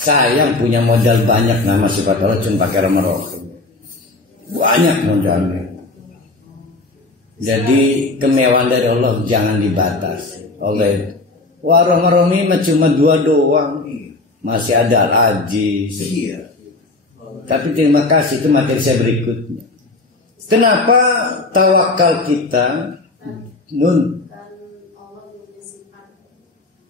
Saya punya modal banyak nama sifat Allah cuma pakai Rahman-Rahim. Banyak modalnya. Jadi kemewahan dari Allah jangan dibatasi. Allah wah Rahman-Rahim cuma 2 doang. Masih ada Al-Aziz. Iya. Tapi terima kasih, itu materi saya berikutnya. Kenapa tawakal kita Nun? Kan Allah punya sifat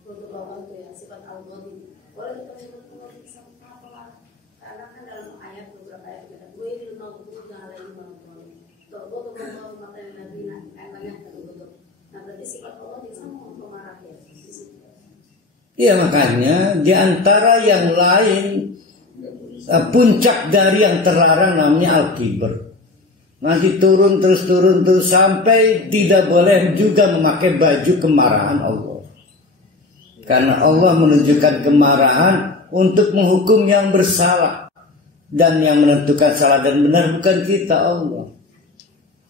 untuk Allah itu ya, sifat al-Ghadib. Boleh kita menyebut Allah sama apa? Karena kan dalam ayat beberapa ayat ada gue di rumah guru dan lain sebagainya. Tuh gue tuh mata nabi ayatnya betul. Nah berarti sifat Allah bisa memarah ya di situ. Iya, makanya di antara yang lain puncak dari yang terlarang namanya al-kibr. Nanti turun terus sampai tidak boleh juga memakai baju kemarahan Allah. Karena Allah menunjukkan kemarahan untuk menghukum yang bersalah, dan yang menentukan salah dan benar bukan kita, Allah.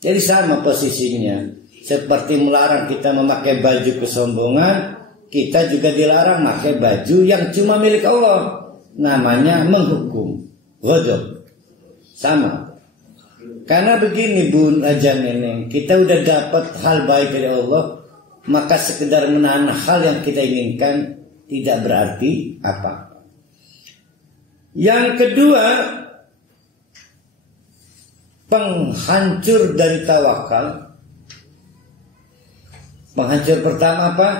Jadi sama posisinya. Seperti melarang kita memakai baju kesombongan, kita juga dilarang memakai baju yang cuma milik Allah. Namanya menghukum, ghadab. Sama. Karena begini Bun Aja Neneng, kita udah dapat hal baik dari Allah, maka sekedar menahan hal yang kita inginkan tidak berarti apa. Yang kedua, penghancur dari tawakal. Penghancur pertama apa?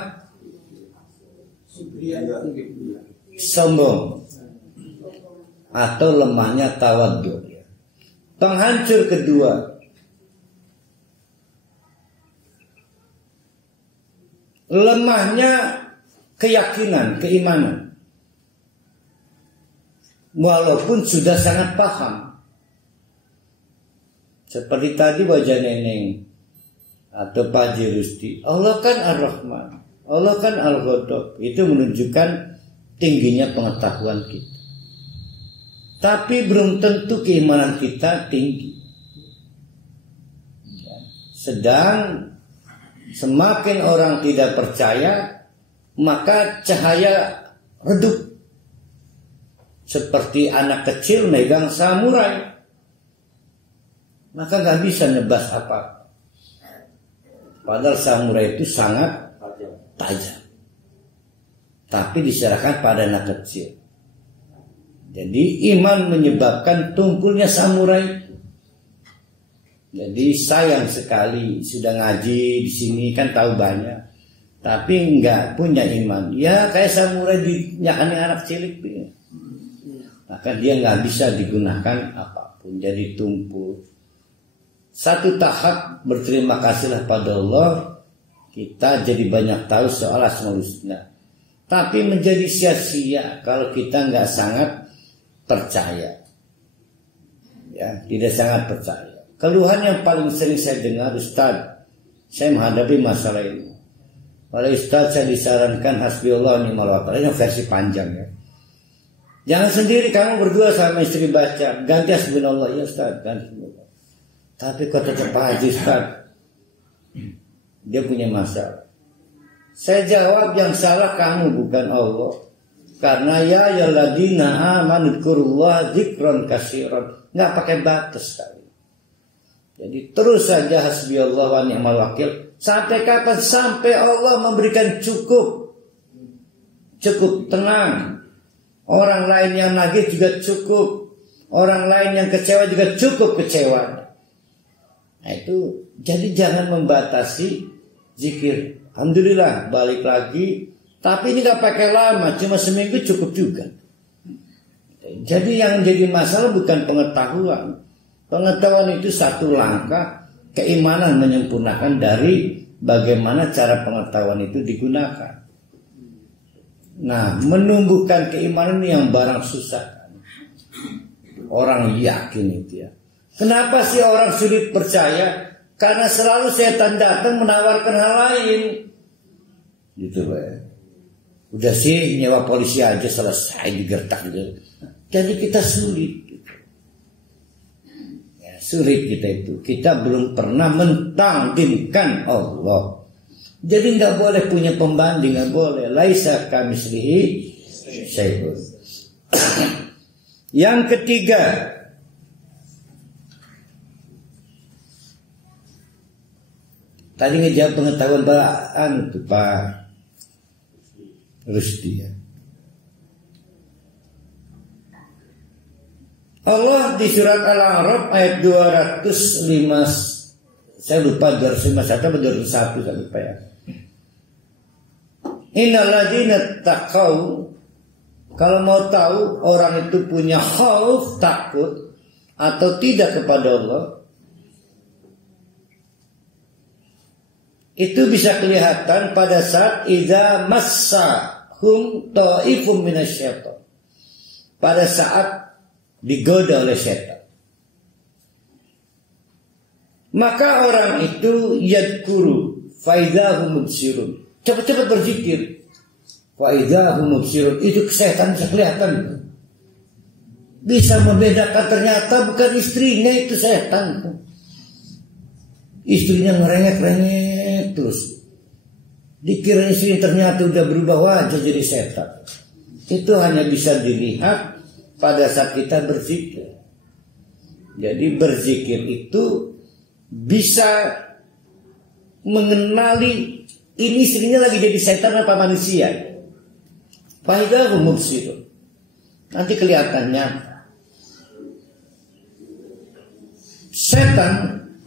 Sombong atau lemahnya tawadhu. Penghancur kedua, lemahnya keyakinan, keimanan. Walaupun sudah sangat paham. Seperti tadi wajah Neneng atau Pak Haji Rusti, Allah kan Ar-Rahman, Allah kan Al-Ghadab. Itu menunjukkan tingginya pengetahuan kita. Tapi belum tentu keimanan kita tinggi. Sedang semakin orang tidak percaya, maka cahaya redup. Seperti anak kecil megang samurai, maka gak bisa nebas apa. Padahal samurai itu sangat tajam. Tapi diserahkan pada anak kecil. Jadi iman menyebabkan tumpulnya samurai. Jadi sayang sekali sudah ngaji di sini kan tahu banyak, tapi nggak punya iman. Ya kayak samurai dinyakani anak cilik, maka dia nggak bisa digunakan apapun. Jadi tumpul. satu tahap berterima kasihlah pada Allah, kita jadi banyak tahu soal Asmaul Husna. Tapi menjadi sia-sia kalau kita nggak sangat percaya. Ya, tidak sangat percaya. Keluhan yang paling sering saya dengar, Ustaz, saya menghadapi masalah ini. Oleh Ustaz saya disarankan hasbiyallah wa ni'mal wakil. Ini versi panjang ya. Jangan sendiri kamu berdua sama istri baca, ganti hasbunallah ya Ustaz, ganti hasbunallah. Tapi kok tetap aja Ustaz, dia punya masalah. Saya jawab yang salah kamu bukan Allah. Karena ya ayyuhalladzina amanu dzkurullaha dzikran katsiran. Enggak pakai batas kali. Jadi terus saja hasbiyallah wa ni'mal wakil. Sampai kapan? Sampai Allah memberikan cukup. Cukup tenang. Orang lain yang nagih juga cukup. Orang lain yang kecewa juga cukup kecewa. Nah itu, jadi jangan membatasi zikir. Alhamdulillah balik lagi. Tapi ini gak pakai lama, cuma seminggu cukup juga. Jadi yang jadi masalah bukan pengetahuan. Pengetahuan itu satu langkah, keimanan menyempurnakan dari bagaimana cara pengetahuan itu digunakan. Nah, menumbuhkan keimanan ini yang barang susah. Orang yakin itu ya. Kenapa sih orang sulit percaya? Karena selalu setan datang menawarkan hal lain. Gitu Pak. Udah sih nyewa polisi aja selesai digertak gitu. Jadi kita sulit gitu. Ya, sulit kita itu. Kita belum pernah mentandingkan Allah. Jadi nggak boleh punya pembanding, nggak boleh. Laisa kamitslihi syai'un. Yang ketiga, tadi ngejawab pengetahuan Pak Rusdi ya. Allah di surat Al-A'raf ayat 205, saya lupa 251 atau 201 saya lupa ya. Innal ladzina taqau, kalau mau tahu orang itu punya khauf, takut atau tidak kepada Allah, itu bisa kelihatan pada saat idza massahum ta'ifum minasyaitan. Pada saat digoda oleh setan. Maka orang itu yadkuru faidahum mubsirun. Cepat-cepat berzikir. Faidahum mubsirun. Itu setan bisa kelihatan. Bisa membedakan ternyata bukan istrinya, itu setan. Istrinya ngerengek-rengek terus. Dikira istri ternyata udah berubah wajah jadi setan. Itu hanya bisa dilihat pada saat kita berzikir. Jadi berzikir itu bisa mengenali ini istrinya lagi jadi setan apa manusia. Faidahum mubsirun. Nanti kelihatannya setan,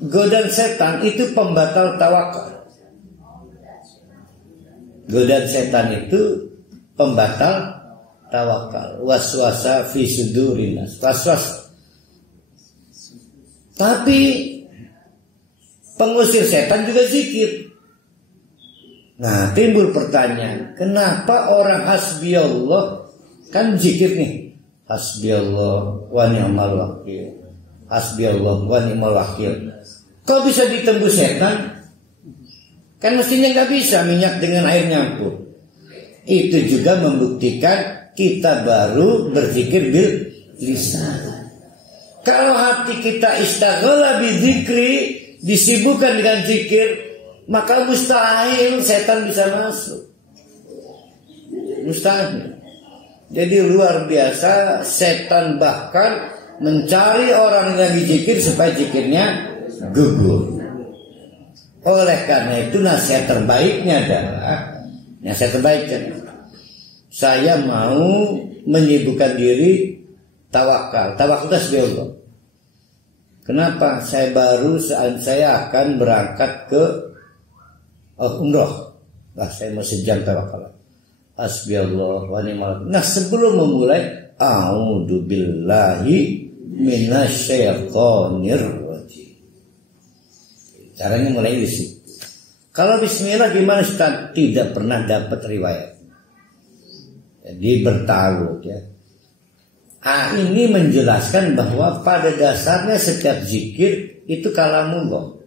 godaan setan itu pembatal tawakal. Godaan setan itu pembatal tawakal. Waswasa fi sudurinas. Waswas. Tapi pengusir setan juga zikir. Nah, timbul pertanyaan, kenapa orang hasbiyallah kan zikir nih? Hasbiyallah wa ni'mal wakil. Hasbiyallah wa ni'mal wakil. Kok bisa ditembus setan? Kan mestinya nggak bisa minyak dengan air nyampur. Itu juga membuktikan kita baru berzikir bil lisan. Kalau hati kita istaghala bizikri, disibukkan dengan zikir, maka mustahil setan bisa masuk. Mustahil. Jadi luar biasa, setan bahkan mencari orang yang lagi zikir supaya zikirnya gugur. Oleh karena itu nasihat terbaiknya adalah, saya mau menyibukkan diri tawakal. Tawakal itu hasbiyallah. Kenapa? Saya akan berangkat ke umroh. Nah, saya mau sejam tawakal. Hasbiyallah wa ni'mal wakil. Nah, sebelum memulai, a'udzu billahi minasyaitonir rajim. Caranya mulai di situ. Kalau bismillah gimana Ustaz? Tidak pernah dapat riwayat. Jadi bertaruh ya. Ini menjelaskan bahwa pada dasarnya setiap zikir itu kalamullah.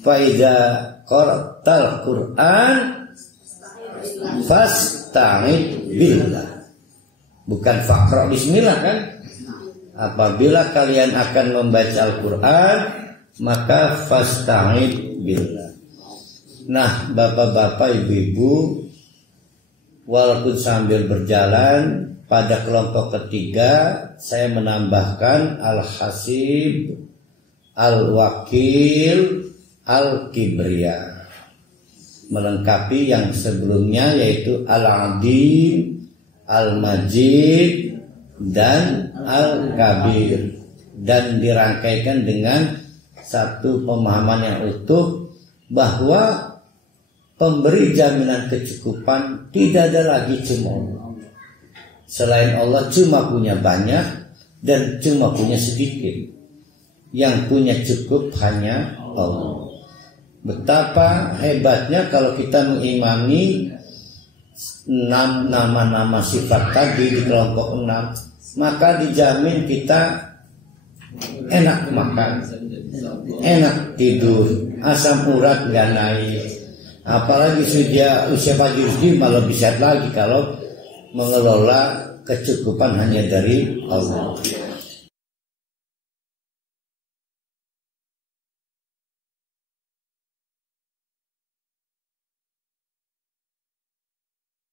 Fa idza qara'tal Qur'an fasta'id billah. Bukan faqra bismillah kan? Apabila kalian akan membaca Al-Qur'an maka fasta'id billah. Nah, bapak-bapak, ibu-ibu, walaupun sambil berjalan pada kelompok ketiga saya menambahkan Al-Hasib, Al-Wakil, Al-Kibriya, melengkapi yang sebelumnya yaitu Al-Adim, Al-Majid, dan Al-Kabir, dan dirangkaikan dengan satu pemahaman yang utuh bahwa pemberi jaminan kecukupan tidak ada lagi cuma Allah. Selain Allah cuma punya banyak dan cuma punya sedikit. Yang punya cukup hanya Allah. Betapa hebatnya kalau kita mengimani 6 nama-nama sifat tadi di kelompok 6, maka dijamin kita enak makan, enak tidur, asam urat nggak naik. Apalagi sudah usia Pak malah bisa lagi kalau mengelola kecukupan hanya dari Allah.